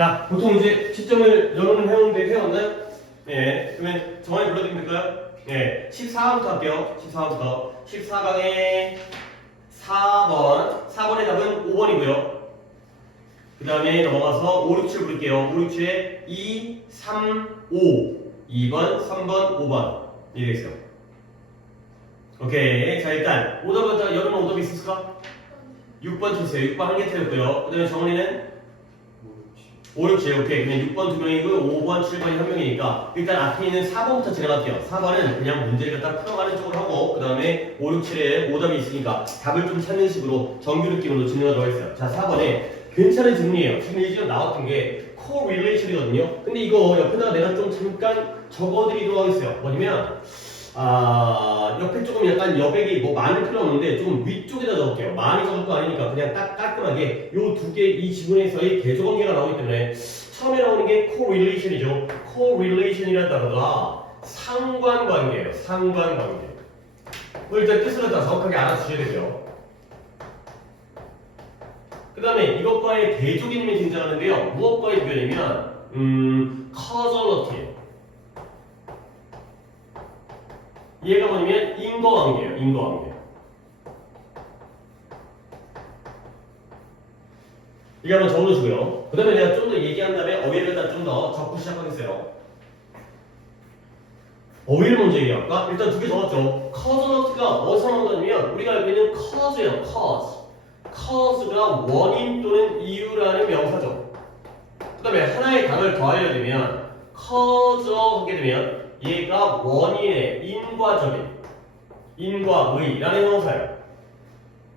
자, 보통 이제 시점을 여론을 해오는데 해왔나요? 예, 그러면 정한이 불러드리면 될까요? 예, 14강부터 할게요. 14강부터 14강의 4번의 답은 5번이고요. 그 다음에 넘어가서 5, 6, 7 부를게요. 5, 6, 7에 2, 3, 5 2번, 3번, 5번 이렇게 있어요. 오케이. 자, 일단 오답부터 여러분 오답 있었을까? 6번 주세요. 6번 한 개 틀렸고요. 그 다음에 정원이는 5, 6, 7. 오케이. 그냥 6번 2명이고요. 5번, 7번이 1명이니까 일단 앞에 있는 4번부터 지나갈게요. 4번은 그냥 문제를 갖다 풀어가는 쪽으로 하고 그 다음에 5, 6, 7에 오답이 있으니까 답을 좀 찾는 식으로 정규 느낌으로 진행하도록 하겠어요. 자, 4번에 괜찮은 질문이에요. 지금 예지가 나왔던 게 correlation이거든요. 근데 이거 옆에다가 내가 좀 잠깐 적어드리도록 하겠어요. 뭐냐면 옆에 조금 약간 여백이 뭐 많이 필요 없는데 조금 위쪽에다 적을게요. 많이 적을 거 아니니까 그냥 딱 깔끔하게 요 두 개 이 지문에서의 대조관계가 나오기 때문에 처음에 나오는 게 correlation이죠. correlation이라는 단어가 상관관계예요. 상관관계. 일단 뜻을 다 정확하게 알아주셔야 되죠. 그 다음에 이것과의 대조개념이 등장하는데요. 무엇과의 비교냐면 causality. 얘가 뭐냐면 인과관계예요. 인과관계. 이거 한번 적어주시고요. 그 다음에 내가 좀 더 얘기한 다음에 어휘를 좀 더 적고 시작하겠어요. 어휘를 먼저 얘기할까? 일단 두 개 적었죠. causality,가 어디서 나온다면 우리가 알고 있는 cause예요. cause가 원인 또는 이유라는 명사죠. 그 다음에 하나의 단어를 더하려 되면 cause 하게 되면 얘가 원인의 인과적인 인과의라는 형사예요.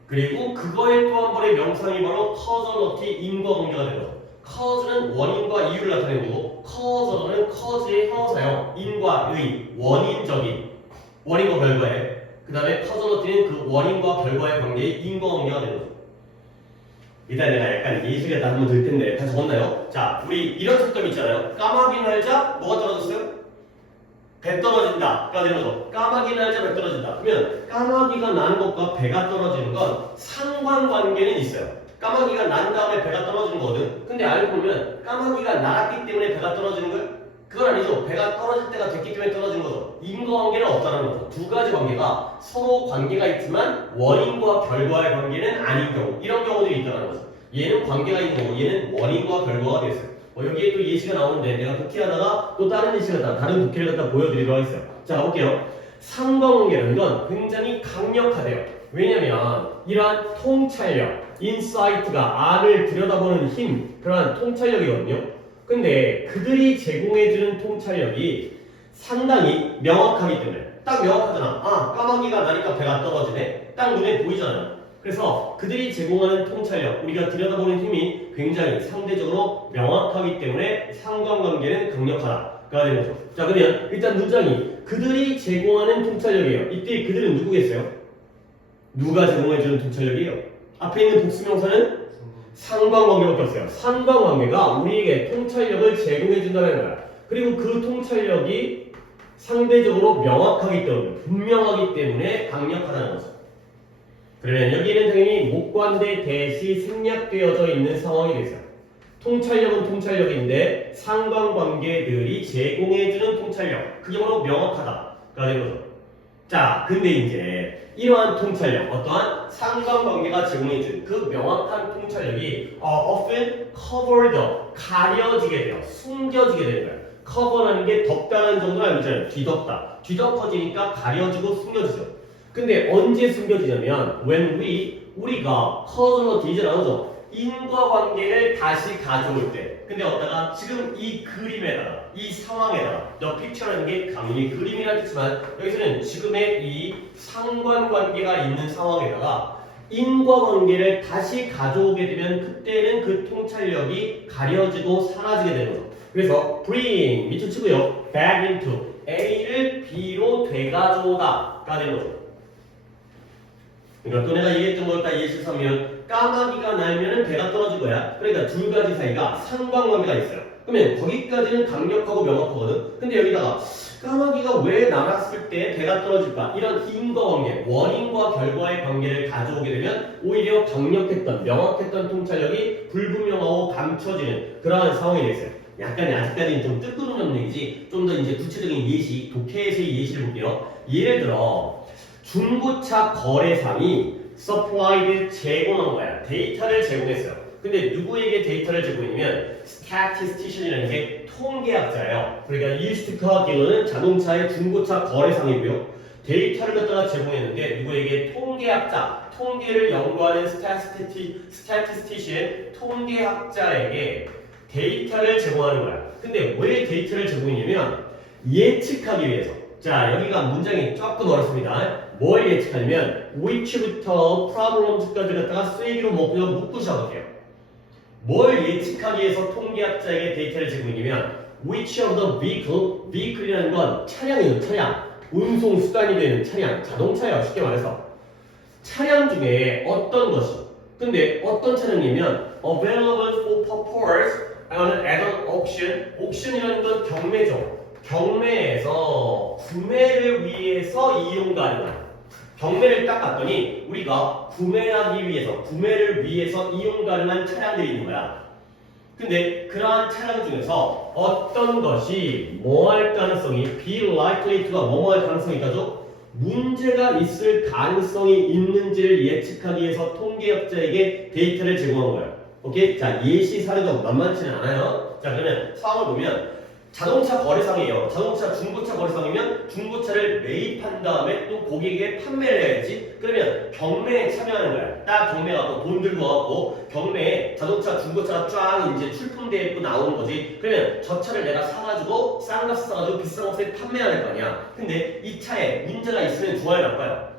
그리고 그거의 또 한 번의 명상이 바로 causality 인과관계가 되는 거죠. cause는 원인과 이유를 나타내는 거고 causal은 cause의 형사요. 인과의 원인적인 원인과 결과에 그 다음에 causality,는 그 원인과 결과의 관계의 인과관계가 되는 거죠. 일단 내가 약간 예시가 다 한번 들 텐데 다 적었나요? 자, 우리 이런 속담 있잖아요. 까마귀 날자 뭐가 떨어졌어요? 배 떨어진다가 되는 거죠. 까마귀 날자 배 떨어진다. 그러면 까마귀가 나는 것과 배가 떨어지는 건 상관관계는 있어요. 까마귀가 난 다음에 배가 떨어지는 거거든. 근데 알고 보면 까마귀가 날았기 때문에 배가 떨어지는 거예요? 그건 아니죠. 배가 떨어질 때가 됐기 때문에 떨어지는 거죠. 인과관계는 없다는 거죠. 두 가지 관계가 서로 관계가 있지만 원인과 결과의 관계는 아닌 경우, 이런 경우들이 있다는 거죠. 얘는 관계가 있는 거고 얘는 원인과 결과가 돼 있어요. 여기에 또 예시가 나오는데 내가 독해하다가 또 다른 예시가 다른 독해를 갖다 보여드리도록 하겠어요. 자, 가볼게요. 상관관계라는 건 굉장히 강력하대요. 왜냐면 이러한 통찰력, 인사이트가 R을 들여다보는 힘, 그러한 통찰력이거든요. 근데 그들이 제공해주는 통찰력이 상당히 명확하기 때문에 딱 명확하잖아. 아, 까마귀가 나니까 배가 떨어지네. 딱 눈에 보이잖아요. 그래서 그들이 제공하는 통찰력, 우리가 들여다보는 힘이 굉장히 상대적으로 명확하기 때문에 상관관계는 강력하다가 되는 거죠. 자, 그러면 일단 문장이 그들이 제공하는 통찰력이에요. 이때 그들은 누구겠어요? 누가 제공해주는 통찰력이에요? 앞에 있는 복수명사는 상관관계밖에 없어요. 상관관계가 우리에게 통찰력을 제공해준다는 거야. 그리고 그 통찰력이 상대적으로 명확하기 때문에, 분명하기 때문에 강력하다는 거죠. 그러면 여기는 당연히 목관대 대시 생략되어져 있는 상황이 되죠. 통찰력은 통찰력인데 상관관계들이 제공해주는 통찰력, 그게 바로 명확하다가 되는 거죠. 자, 근데 이제 이러한 통찰력, 어떠한 상관관계가 제공해준 그 명확한 통찰력이 often covered, 가려지게 돼요. 숨겨지게 되는 거예요. cover라는 게 덮다는 정도는 아니잖아요. 뒤덮다. 뒤덮어지니까 가려지고 숨겨지죠. 근데 언제 숨겨지냐면 when 우리가 causality 이제 나오죠. 인과관계를 다시 가져올 때. 근데 어디다가 지금 이 그림에다가 이 상황에다가 the picture라는 게 당연히 그림이라 했지만 여기서는 지금의 이 상관관계가 있는 상황에다가 인과관계를 다시 가져오게 되면 그때는 그 통찰력이 가려지고 사라지게 되는 거죠. 그래서 bring 밑줄 치고요. back into A를 B로 되가져오다가 되는 거죠. 그러니까 또 내가 얘기했던 걸까 예시 삼으면 까마귀가 날면은 배가 떨어질 거야. 그러니까 두 가지 사이가 상관관계가 있어요. 그러면 거기까지는 강력하고 명확하거든. 근데 여기다가 까마귀가 왜 날았을 때 배가 떨어질까? 이런 인과관계, 원인과 결과의 관계를 가져오게 되면 오히려 강력했던, 명확했던 통찰력이 불분명하고 감춰지는 그러한 상황이 됐어요. 약간 아직까지는 좀 뜨끈한 얘기지. 좀 더 이제 구체적인 예시, 독해에서의 예시를 볼게요. 예를 들어 중고차 거래상이 supplied 제공한 거야. 데이터를 제공했어요. 근데 누구에게 데이터를 제공했냐면 statistician이라는 게 통계학자예요. 그러니까 used car dealer는 자동차의 중고차 거래상이고요. 데이터를 갖다가 제공했는데 누구에게 통계학자, 통계를 연구하는 statistician, 통계학자에게 데이터를 제공하는 거야. 근데 왜 데이터를 제공했냐면 예측하기 위해서. 자, 여기가 문장이 조금 어렵습니다. 뭘 예측하냐면 which부터 problems까지 갖다가 쓰레기로 묶고 시작할게요. 뭘 예측하기 위해서 통계학자에게 데이터를 제공했냐면 which of the vehicle이라는 건 차량이에요. 차량. 운송 수단이 되는 차량. 자동차예요. 쉽게 말해서. 차량 중에 어떤 것이. 근데 어떤 차량이면 available for purchase at an auction. auction이라는 건 경매죠. 경매에서 구매를 위해서 이용 가능한. 경매를 딱 봤더니 우리가 구매를 위해서 이용 가능한 차량들이 있는 거야. 근데 그러한 차량 중에서 어떤 것이 뭐할 가능성이 be likely to가 뭐할 가능성이 있다죠? 문제가 있을 가능성이 있는지를 예측하기 위해서 통계학자에게 데이터를 제공한 거예요. 오케이? 자, 예시 사례도 만만치는 않아요. 자, 그러면 상황을 보면 자동차 거래상이에요. 자동차 중고차 거래상이면 중고차를 매입한 다음에 또 고객에게 판매를 해야지. 그러면 경매에 참여하는 거야. 딱 경매 가고 돈 들고 와갖고 경매에 자동차 중고차가 쫙 이제 출품되어 있고 나오는 거지. 그러면 저 차를 내가 사가지고 싼 값에 사가지고 비싼 값에 판매해야 될 거 아니야. 근데 이 차에 문제가 있으면 좋아요, 나빠요?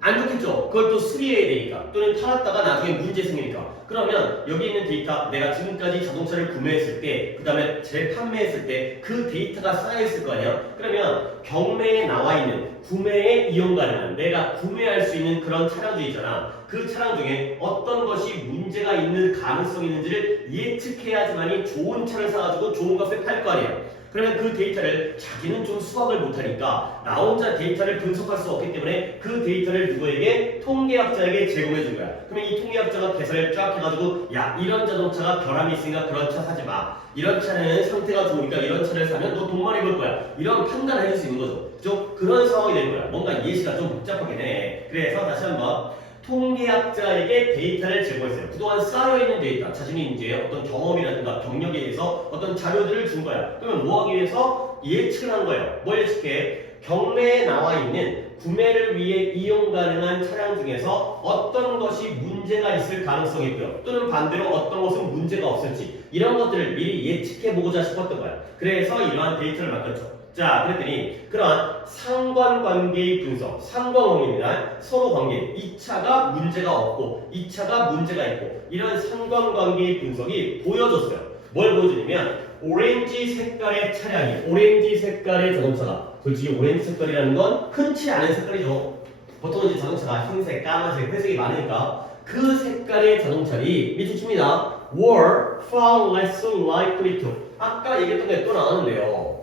안 좋겠죠. 그걸 또 수리해야 되니까. 또는 팔았다가 나중에 문제 생기니까. 그러면 여기 있는 데이터, 내가 지금까지 자동차를 구매했을 때, 그 다음에 재판매했을 때 그 데이터가 쌓여있을 거 아니야. 그러면 경매에 나와 있는 구매에 이용 가능한, 내가 구매할 수 있는 그런 차량들 있잖아. 그 차량 중에 어떤 것이 문제가 있는 가능성이 있는지를 예측해야지만이 좋은 차를 사가지고 좋은 값에 팔 거 아니야. 그러면 그 데이터를 자기는 좀 수학을 못하니까 나 혼자 데이터를 분석할 수 없기 때문에 그 데이터를 누구에게? 통계학자에게 제공해 준 거야. 그러면 이 통계학자가 계산을 쫙 해가지고 야, 이런 자동차가 결함이 있으니까 그런 차 사지 마. 이런 차는 상태가 좋으니까 이런 차를 사면 너 돈 많이 벌 거야. 이런 판단을 해줄 수 있는 거죠. 그죠? 그런 상황이 되는 거야. 뭔가 예시가 좀 복잡하긴 해. 그래서 다시 한번 통계학자에게 데이터를 제공했어요. 그동안 쌓여있는 데이터, 자신이 이제 어떤 경험이라든가 경력에 의해서 어떤 자료들을 준 거야. 그러면 뭐 하기 위해서? 예측을 한 거예요. 뭘 예측해? 경매에 나와 있는 구매를 위해 이용 가능한 차량 중에서 어떤 것이 문제가 있을 가능성이 있고요. 또는 반대로 어떤 것은 문제가 없을지 이런 것들을 미리 예측해보고자 싶었던 거야. 그래서 이러한 데이터를 만들었죠. 자, 그랬더니 그러한 상관관계의 분석, 상관관계입니다. 서로 관계, 이 차가 문제가 없고 이 차가 문제가 있고 이런 상관관계의 분석이 보여줬어요. 뭘 보여주냐면 오렌지 색깔의 차량이, 오렌지 색깔의 자동차가, 솔직히 오렌지 색깔이라는 건 흔치 않은 색깔이죠. 보통 이제 자동차가 흰색, 까만색, 회색이 많으니까 그 색깔의 자동차들이 밑줄 칩니다. were far less likely to. 아까 얘기했던 게 또 나왔는데요.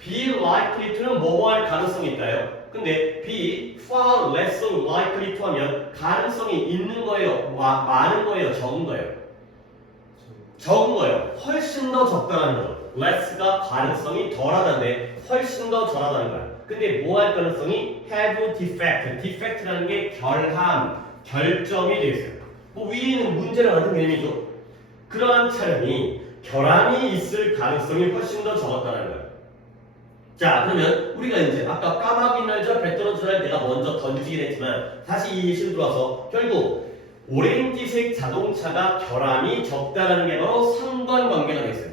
be likely to는 뭐뭐 할 가능성이 있다요. 근데 be far less likely to 하면 가능성이 있는 거예요? 많은 거예요? 적은 거예요? 적은 거예요. 훨씬 더 적다라는 거죠. less가 가능성이 덜하다는데 훨씬 더 덜하다는 거야. 근데 뭐 할 가능성이 have defect. defect라는 게 결함, 결점이 되어 있어요. 뭐 위에는 문제랑 같은 개념이죠. 그러한 차량이 결함이 있을 가능성이 훨씬 더 적었다는 거예요. 자, 그러면 우리가 이제 아까 까마귀 날자 배 떨어진 날 내가 먼저 던지긴 했지만 다시 이 예시로 들어와서 결국 오렌지색 자동차가 결함이 적다라는 게 바로 상관관계가 되겠어요.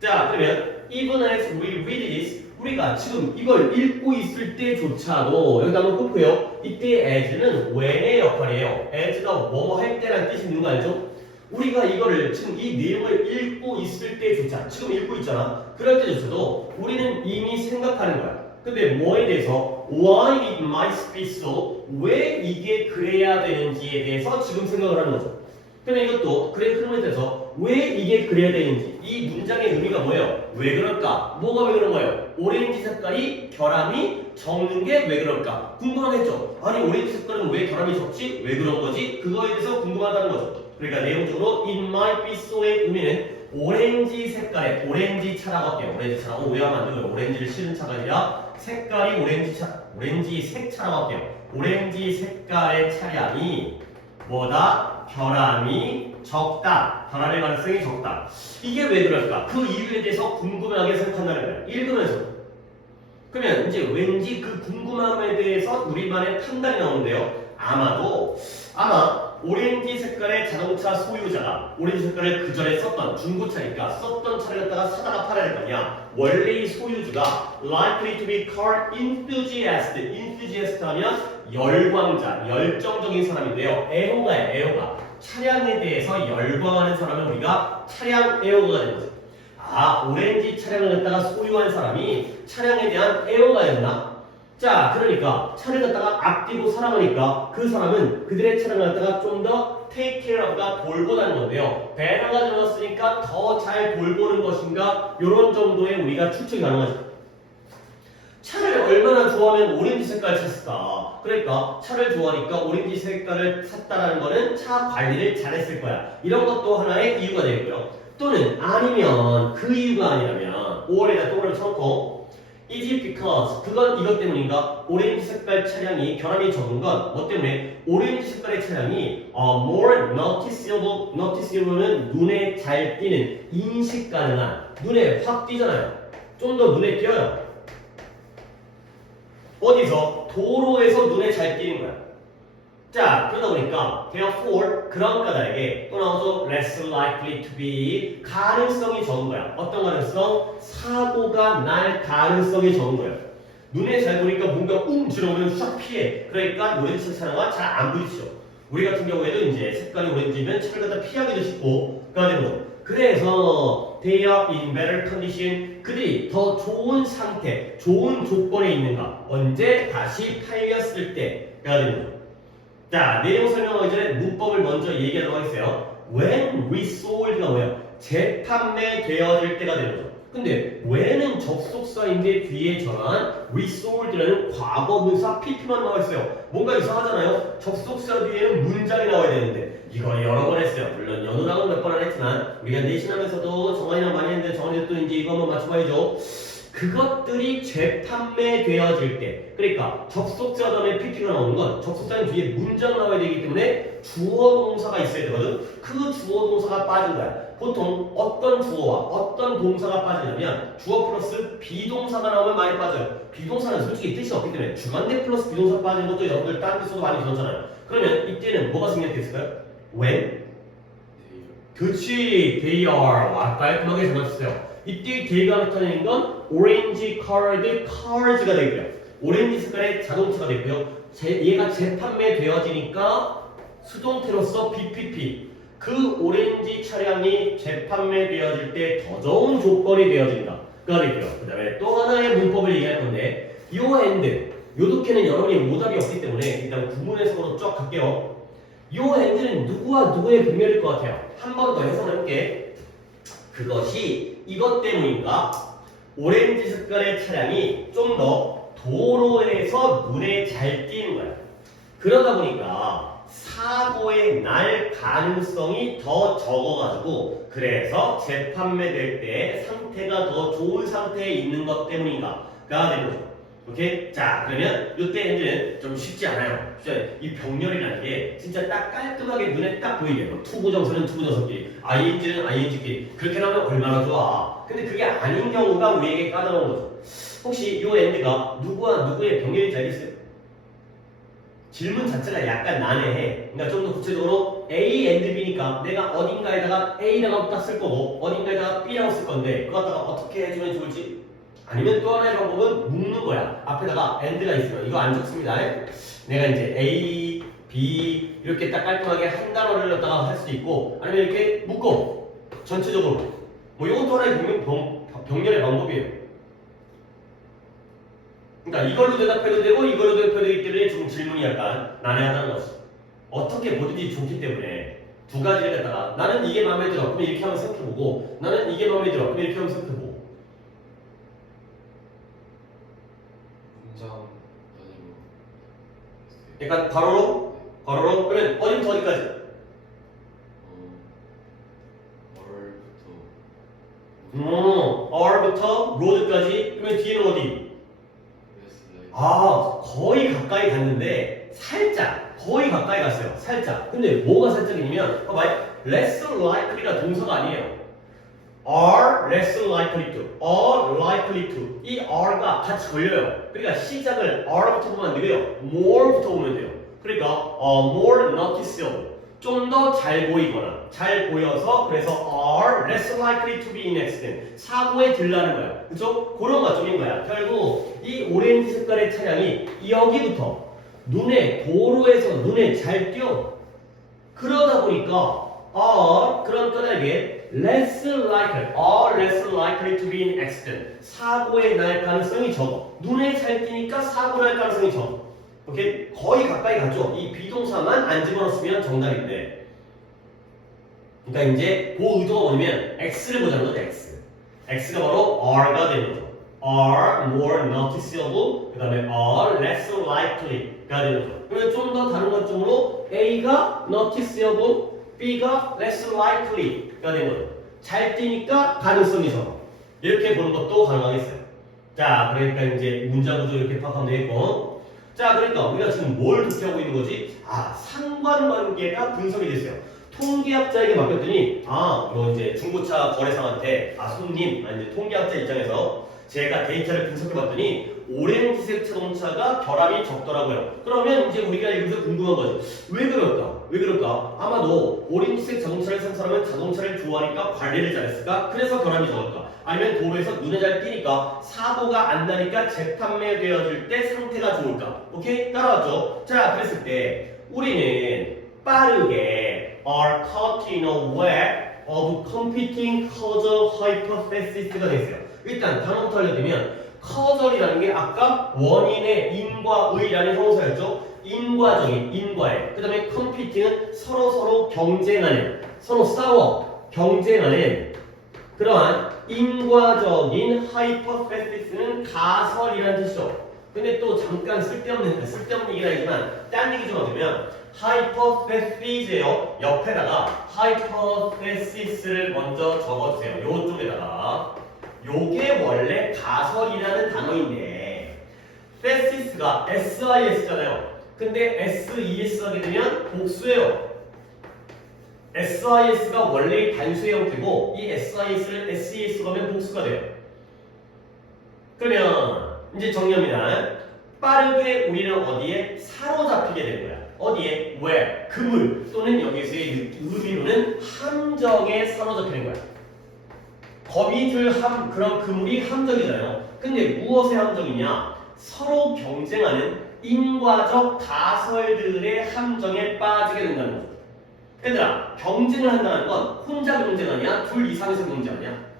자, 그러면 even as we read this, 우리가 지금 이걸 읽고 있을 때조차도 여기 한번 끊고요. 이때 as는 when의 역할이에요. as가 뭐뭐 할 때라는 뜻이 있는 거 알죠? 우리가 이거를 지금 이 내용을 읽고 있을 때조차, 지금 읽고 있잖아. 그럴 때조차도 우리는 이미 생각하는 거야. 근데 뭐에 대해서? why it might be so, 왜 이게 그래야 되는지에 대해서 지금 생각을 하는 거죠. 그러면 이것도 그래 흐름에 대해서 왜 이게 그래야 되는지, 이 문장의 의미가 뭐예요? 왜 그럴까? 뭐가 왜 그런 거예요? 오렌지 색깔이 결함이 적는 게 왜 그럴까? 궁금하겠죠? 아니 오렌지 색깔은 왜 결함이 적지? 왜 그런 거지? 그거에 대해서 궁금하다는 거죠. 그러니까 내용적으로 it might be so의 의미는 오렌지 색깔의 오렌지 차라고 할게요. 오렌지 차라고 오해하면 안 되고요. 오렌지를 실은 차가 아니라 색깔이 오렌지 차, 오렌지 색차라고 할게요. 오렌지 색깔의 차량이 뭐다? 결함이 적다. 결함의 가능성이 적다. 이게 왜 그럴까? 그 이유에 대해서 궁금하게 생각한다는 거예요. 읽으면서. 그러면 이제 왠지 그 궁금함에 대해서 우리만의 판단이 나오는데요. 아마 오렌지 색깔의 자동차 소유자가 오렌지 색깔을 그 전에 썼던 중고차니까 썼던 차를 갖다가 사다가 팔아야 될 거 아니야. 원래 이 소유주가 likely to be car enthusiast. enthusiast 하면 열광자, 열정적인 사람인데요. 애호가 차량에 대해서 열광하는 사람은 우리가 차량 애호가가 되는 거죠. 아, 오렌지 차량을 갖다가 소유한 사람이 차량에 대한 애호가였나? 자, 그러니까 차를 갖다가 아끼고 사랑하니까 그 사람은 그들의 차량을 갖다가 좀 더 take care of가 돌보다는 건데요. 배너가 들어갔으니까 더 잘 돌보는 것인가? 이런 정도의 우리가 추측이 가능하죠. 차를 얼마나 좋아하면 오렌지 색깔을 샀을까? 그러니까 차를 좋아하니까 오렌지 색깔을 샀다라는 거는 차 관리를 잘했을 거야. 이런 것도 하나의 이유가 되고요. 또는 아니면 그 이유가 아니라면 5월에다 동그라미 쳐놓고 is it because 그건 이것 때문인가? 오렌지 색깔 차량이 결함이 적은 건 뭐 때문에? 오렌지 색깔의 차량이 more noticeable는 눈에 잘 띄는 인식 가능한 눈에 확 띄잖아요. 좀 더 눈에 띄어요. 어디서? 도로에서 눈에 잘 띄는 거야. 자, 그러다 보니까 therefore 그런 까닭에 또 나오죠. less likely to be 가능성이 적은 거야. 어떤 가능성? 사고가 날 가능성이 적은 거야. 눈에 잘 보니까 뭔가 움츠러오면 싹 피해. 그러니까 오렌지 차량과 잘 안 부딪혀. 우리 같은 경우에도 이제 색깔이 오렌지면 차를 갖다 피하기도 쉽고 그가 되는 거죠. 그래서 they are in better condition. 그들이 더 좋은 상태, 좋은 조건에 있는가? 언제? 다시 팔렸을 때가 되는 거죠. 자, 내용 설명하기 전에 문법을 먼저 얘기하도록 하겠어요. When resold가 뭐예요? 재판매되어질 때가 되는 거죠. 근데 when은 접속사인데 뒤에 전한 resold라는 과거분사 pp만 나와 있어요. 뭔가 이상하잖아요. 접속사 뒤에는 문장이 나와야 되는데 이거 여러 번 했어요. 물론 연우랑은 몇 번 안 했지만 우리가 내신하면서도 정한이랑 많이 했는데 정한이도 또 이제 이거 한번 맞춰봐야죠. 그것들이 재판매되어질 때, 그러니까 접속사 다음에 pp가 나오는 건 접속사는 뒤에 문장 나와야 되기 때문에 주어 동사가 있어야 되거든. 그 주어 동사가 빠진 거야. 보통 어떤 주어와 어떤 동사가 빠지냐면 주어 플러스 비동사가 나오면 많이 빠져요. 비동사는 솔직히 뜻이 없기 때문에 주관대 플러스 비동사 빠진 것도 여러분들 다른 데서도 많이 들었잖아요. 그러면 이때는 뭐가 생략됐을까요? when? 그치, they are. 와, 깔끔하게 잘 맞췄어요. 이때 they가 나타내는 건 orange colored cars가 되고요. 오렌지 색깔의 자동차가 되고요. 얘가 재판매되어지니까 수동태로서 BPP. 그 오렌지 차량이 재판매되어질 때 더 좋은 조건이 되어진다. 가 되고요. 그 다음에 또 하나의 문법을 얘기할 건데 요 and, 요독해는 여러분이 오답이 없기 때문에 일단 구문해석으로 쫙 갈게요. 요 and는 누구와 누구의 분멸일 것 같아요. 한 번 더 해석을 해볼게. 그것이 이것 때문인가? 오렌지 색깔의 차량이 좀 더 도로에서 눈에 잘 띄는 거야. 그러다 보니까 사고의 날 가능성이 더 적어가지고 그래서 재판매될 때 상태가 더 좋은 상태에 있는 것 때문인가가 되는 거죠. 오케이? 자, 그러면 이때 엔드는 좀 쉽지 않아요. 이 병렬이라는 게 진짜 딱 깔끔하게 눈에 딱 보이게 투부정사는 투부정사끼리 ing는 ing끼리 그렇게 나오면 얼마나 좋아. 근데 그게 아닌 경우가 우리에게 까다로운 거죠. 혹시 이 엔드가 누구와 누구의 병렬인지 알겠어요? 질문 자체가 약간 난해해. 그러니까 좀 더 구체적으로 A and B니까 내가 어딘가에다가 A라고 딱 쓸 거고 어딘가에다가 B라고 쓸 건데 그거 갖다가 어떻게 해주면 좋을지. 아니면 또 하나의 방법은 묶는 거야. 앞에다가 and가 있으면 이거 안 좋습니다. 내가 이제 A, B 이렇게 딱 깔끔하게 한 단어를 갖다가 할 수도 있고 아니면 이렇게 묶어 전체적으로 뭐 이것도 하나의 병렬의 방법이에요. 그러니까 이걸로 대답해도 되고 이걸로 대답해도 되기 때문에 좀 질문이 약간 난해하다는 거지. 어떻게 뭐든지 좋기 때문에 두 가지를 갖다가 나는 이게 마음에 들어. 그럼 이렇게 한번 생각해보고 나는 이게 마음에 들어. 그럼 이렇게 한번 생각해보고. 문장 아니고 약간 괄호로 그러면 어디부터 어디까지? R부터 road까지. 그러면 뒤에는 어디? 아, 거의 가까이 갔는데 살짝 거의 가까이 갔어요. 살짝. 근데 뭐가 살짝이냐면 봐봐요. less likely가 동사가 아니에요. are less likely to, are likely to. 이 are가 같이 걸려요. 그러니까 시작을 are부터 보면 안 되고요. more부터 보면 돼요. 그러니까 more noticeable. 좀 더 잘 보이거나 잘 보여서 그래서 are less likely to be in accident. 사고에 들라는 거야. 그죠? 그런 맛점인 거야. 결국 이 오렌지 색깔의 차량이 여기부터 눈에 도로에서 눈에 잘 띄어. 그러다 보니까 그런 까닭에 less likely to be in accident. 사고에 날 가능성이 적어. 눈에 잘 띄니까 사고 날 가능성이 적어. 오케이? 거의 가까이 가죠. 이 비동사만 안 집어넣었으면 정답인데. 그러니까 이제 그 의도가 뭐냐면 X를 보자는 거죠. X가 바로 R가 되는 거죠. are more noticeable, 그 다음에 are less likely가 되는 거죠. 그러면 좀 더 다른 관점으로 A가 noticeable, B가 less likely가 되는 거죠. 잘 뛰니까 가능성이 적어. 이렇게 보는 것도 가능하겠어요. 자, 그러니까 이제 문장 구조 이렇게 파악하면 되겠고. 자, 그러니까 우리가 지금 뭘 독해하고 있는 거지? 상관관계가 분석이 됐어요. 통계학자에게 맡겼더니 이거 이제 중고차 거래상한테 손님, 아니 이제 통계학자 입장에서 제가 데이터를 분석해봤더니 오렌지색 자동차가 결함이 적더라고요. 그러면 이제 우리가 여기서 궁금한 거죠. 왜 그럴까? 아마도 오렌지색 자동차를 산 사람은 자동차를 좋아하니까 관리를 잘했을까? 그래서 결함이 적을까? 아니면 도로에서 눈에 잘 띄니까 사고가 안 나니까 재판매되어질 때 상태가 좋을까? 오케이? 따라왔죠? 자, 그랬을 때 우리는 빠르게 are caught in a web of competing causal hypothesis가 됐어요. 일단 단어부터 알려드리면 causal이라는 게 아까 원인의 인과 의라는 형사였죠. 인과적인, 인과의. 그 다음에 competing은 서로 경쟁하는, 서로 싸워 경쟁하는 그러한 인과적인 hypothesis는 가설이라는 뜻이죠. 근데 또 잠깐 쓸데없는 얘기는 아니지만 딴 얘기 좀 하자면 hypothesis예요. 옆에다가 hypothesis를 먼저 적어주세요. 요쪽에다가 요게 원래 가설이라는 단어인데 thesis가 SIS잖아요. 근데 SES 하게 되면 복수예요. SIS가 원래 단수의 형태고 이 SIS를 SES로 하면 복수가 돼요. 그러면 이제 정리합니다. 빠르게 우리는 어디에 사로잡히게 되는 거야. 어디에? 왜? 그물 또는 여기서의 의미로는 함정에 사로잡히는 거야. 겁이 들 그런 그물이 함정이잖아요. 근데 무엇의 함정이냐? 서로 경쟁하는 인과적 가설들의 함정에 빠지게 된다는 거죠. 얘들아, 경쟁을 한다는 건 혼자 경쟁하냐? 둘 이상에서 경쟁하냐?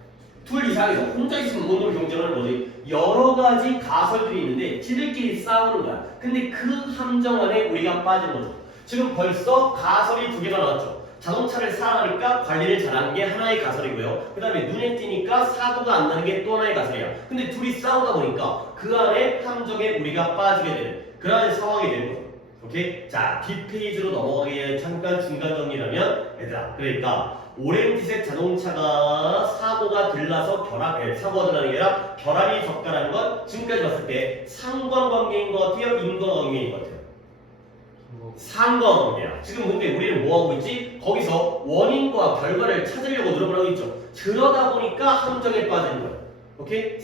둘 이상에서 혼자 있으면 뭔 경쟁하는 거지? 여러 가지 가설들이 있는데 지들끼리 싸우는 거야. 근데 그 함정 안에 우리가 빠진 거죠. 지금 벌써 가설이 두 개가 나왔죠. 자동차를 사랑하니까 관리를 잘하는 게 하나의 가설이고요. 그 다음에 눈에 띄니까 사고가 안 나는 게 또 하나의 가설이야. 근데 둘이 싸우다 보니까 그 안에 함정에 우리가 빠지게 되는 그러한 상황이 되는 거죠. 오케이? 자, 뒷페이지로 넘어가기 위해 잠깐 중간 정리라면 얘들아, 그러니까 오렌지색 자동차가 사고가 들라서 사고가 들라는 게 아니라 결함이 적다라는 건 지금까지 봤을 때 상관관계인 것 같아요? 인과관계인 것 같아요? 상관관계야. 지금 근데 우리는 뭐 하고 있지? 거기서 원인과 결과를 찾으려고 노력을 하고 있죠. 그러다 보니까 함정에 빠지는 거야. 오케이?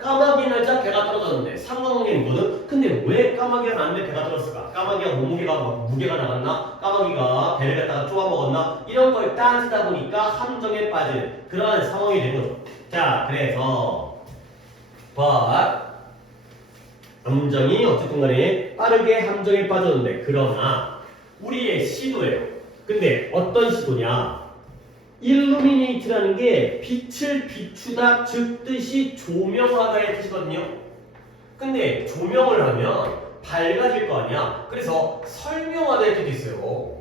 까마귀 날자 배가 떨어졌는데 상관관계는 뭐든? 근데 왜 까마귀가 났는데 배가 떨어졌을까? 까마귀가 무게가 나갔나? 까마귀가 배를 갖다가 쪼아먹었나? 이런 걸 따지다 보니까 함정에 빠지는 그러한 상황이 되는 거죠. 자, 그래서 함정이 어쨌든 간에 빠르게 함정에 빠졌는데 그러나 우리의 시도예요. 근데 어떤 시도냐? 일루미네이트라는 게 빛을 비추다 즉 뜻이 조명하다의 뜻이거든요. 근데 조명을 하면 밝아질 거 아니야. 그래서 설명하다의 뜻이 있어요.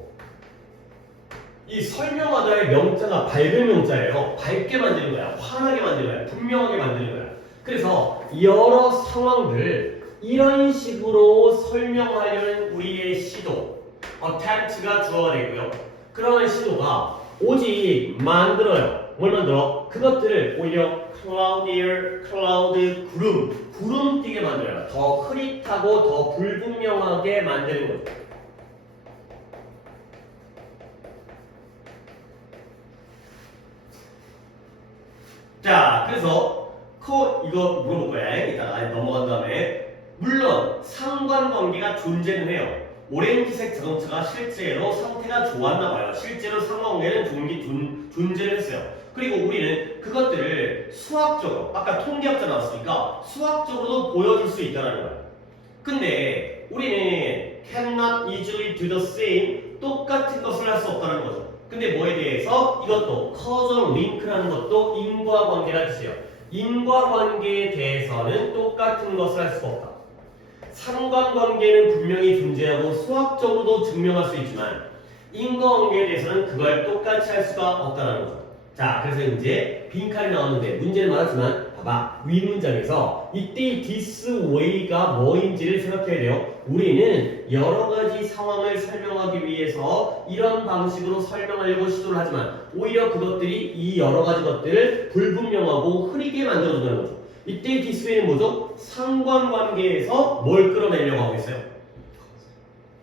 이 설명하다의 명자가 밝은 명자예요. 밝게 만드는 거야. 환하게 만드는 거야. 분명하게 만드는 거야. 그래서 여러 상황들을 이런 식으로 설명하려는 우리의 시도 attempt가 주어가 되고요. 그러한 시도가 오직 만들어요. 뭘 만들어? 그것들을 오히려 cloudier, cloud, 구름 띄게 만들어요. 더 흐릿하고 더 불분명하게 만드는 거죠. 자, 그래서 이거 물어볼 거야. 이따가 넘어간 다음에 물론 상관관계가 존재는 해요. 오렌지색 자동차가 실제로 상태가 좋았나 봐요. 실제로 상관관계는 존재를 했어요. 그리고 우리는 그것들을 수학적으로 아까 통계학자 나왔으니까 수학적으로도 보여줄 수 있다는 거야. 근데 우리는 cannot easily do the same 똑같은 것을 할 수 없다는 거죠. 근데 뭐에 대해서 이것도 causal link라는 것도 인과관계라는 뜻이에요. 인과관계에 대해서는 똑같은 것을 할 수가 없다. 상관관계는 분명히 존재하고 수학적으로도 증명할 수 있지만 인과관계에 대해서는 그걸 똑같이 할 수가 없다는 거죠. 자, 그래서 이제 빈칸이 나오는데 문제는 많았지만 봐봐. 위 문장에서 이때 this way가 뭐인지를 생각해야 돼요. 우리는 여러 가지 상황을 설명하기 위해서 이런 방식으로 설명하려고 시도를 하지만 오히려 그것들이 이 여러 가지 것들을 불분명하고 흐리게 만들어준다는 거죠. 이때 this way는 뭐죠? 상관관계에서 뭘 끌어내려고 하고 있어요?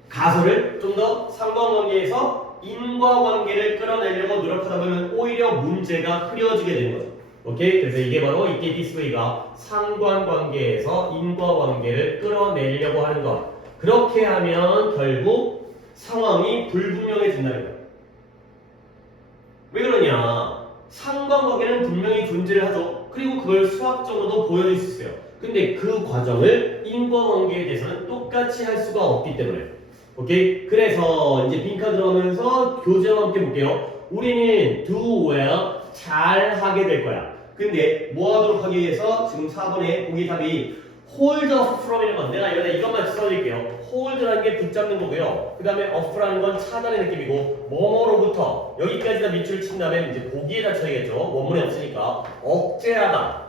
가설을 좀 더 상관관계에서 인과관계를 끌어내려고 노력하다 보면 오히려 문제가 흐려지게 되는 거죠. 오케이? 그래서 이게 바로 이때 this way가 상관관계에서 인과관계를 끌어내려고 하는 것. 그렇게 하면 결국 상황이 불분명해진다는 거야. 왜 그러냐? 상관관계는 분명히 존재를 하죠. 그리고 그걸 수학적으로도 보여줄 수 있어요. 근데 그 과정을 인과관계에 대해서는 똑같이 할 수가 없기 때문에. 오케이? 그래서 이제 빈칸 들어가면서 교재와 함께 볼게요. 우리는 do well, 잘 하게 될 거야. 근데 뭐 하도록 하기 위해서 지금 4번에 보기 답이 hold off from이라는 건 내가 여기다 이것만 써드릴게요. hold라는 게 붙잡는 거고요. 그 다음에 off라는 건 차단의 느낌이고 뭐뭐로부터 여기까지다 밑줄을 친 다음에 이제 보기에다 쳐야겠죠. 원문에 없으니까 억제하다,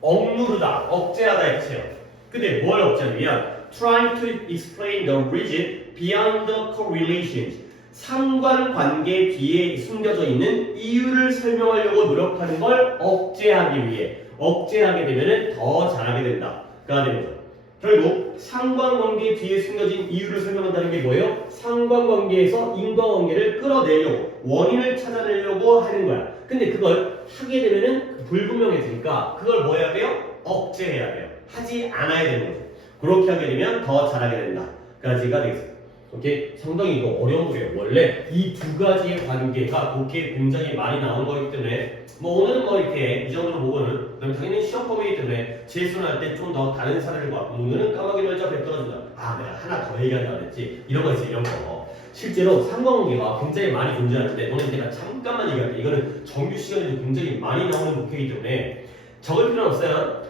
억누르다, 억제하다의 뜻이에요. 근데 뭘 억제하냐면 trying to explain the reason beyond the correlations 상관관계 뒤에 숨겨져 있는 이유를 설명하려고 노력하는 걸 억제하기 위해 억제하게 되면 더 잘하게 된다. 가 되는 거죠. 결국 상관관계 뒤에 숨겨진 이유를 설명한다는 게 뭐예요? 상관관계에서 인과관계를 끌어내려고 원인을 찾아내려고 하는 거야. 근데 그걸 하게 되면은 불분명해지니까 그걸 뭐 해야 돼요? 억제해야 돼요. 하지 않아야 되는 거죠. 그렇게 하게 되면 더 잘하게 된다. 까지가 되겠습니다. 오케이? 상당히 이거 어려운 거예요. 원래 이 두 가지의 관계가 그렇게 굉장히 많이 나온 거기 때문에 뭐 오늘은 뭐 이렇게 이 정도로 보고는 그다음에 당연히 시험 범위이기 때문에 재수는 할 때 좀 더 다른 사례를 봐. 오늘은 까마귀 말자 100 떨어진다. 아 내가 하나 더 얘기하려고 했지. 이런 거 있어 이런 거. 실제로 상관관계가 굉장히 많이 존재하는데 오늘 제가 잠깐만 얘기할게. 이거는 정규 시간에도 굉장히 많이 나오는 목표이기 때문에 적을 필요는 없어요.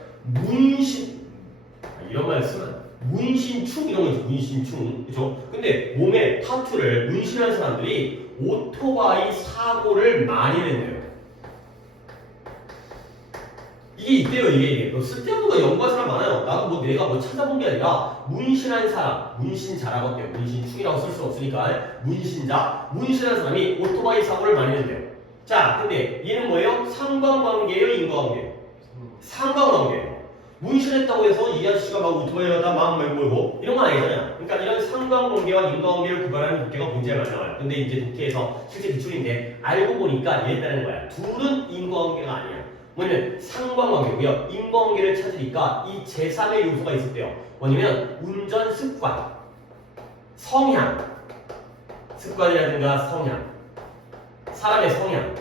이런 말 쓰면 문신충 이런 거 있죠. 문신충. 그죠? 근데 몸에 타투를 문신한 사람들이 오토바이 사고를 많이 낸대요. 이게 있대요. 이게 쓸데없는 거 연구한 사람 많아요. 나도 뭐 내가 뭐 찾아본 게 아니라 문신한 사람, 문신자라고 할게요. 문신충이라고 쓸 수 없으니까 문신자, 문신한 사람이 오토바이 사고를 많이 낸대요. 자, 근데 얘는 뭐예요? 상관관계예요, 인과관계예요? 상관관계예요. 문신했다고 해서 이 아저씨가 막 오토바이에다 막 몰고 이런 건 아니잖아요. 그러니까 이런 상관관계와 인과관계를 구별하는 독해가 굉장히 많이 나와요. 근데 이제 독해에서 실제 기출인데 알고 보니까 이랬다는 거야. 둘은 인과관계가 아니야. 뭐냐면 상관관계고요. 인과관계를 찾으니까 이 제3의 요소가 있었대요. 뭐냐면 운전 습관, 성향, 습관이라든가 성향, 사람의 성향.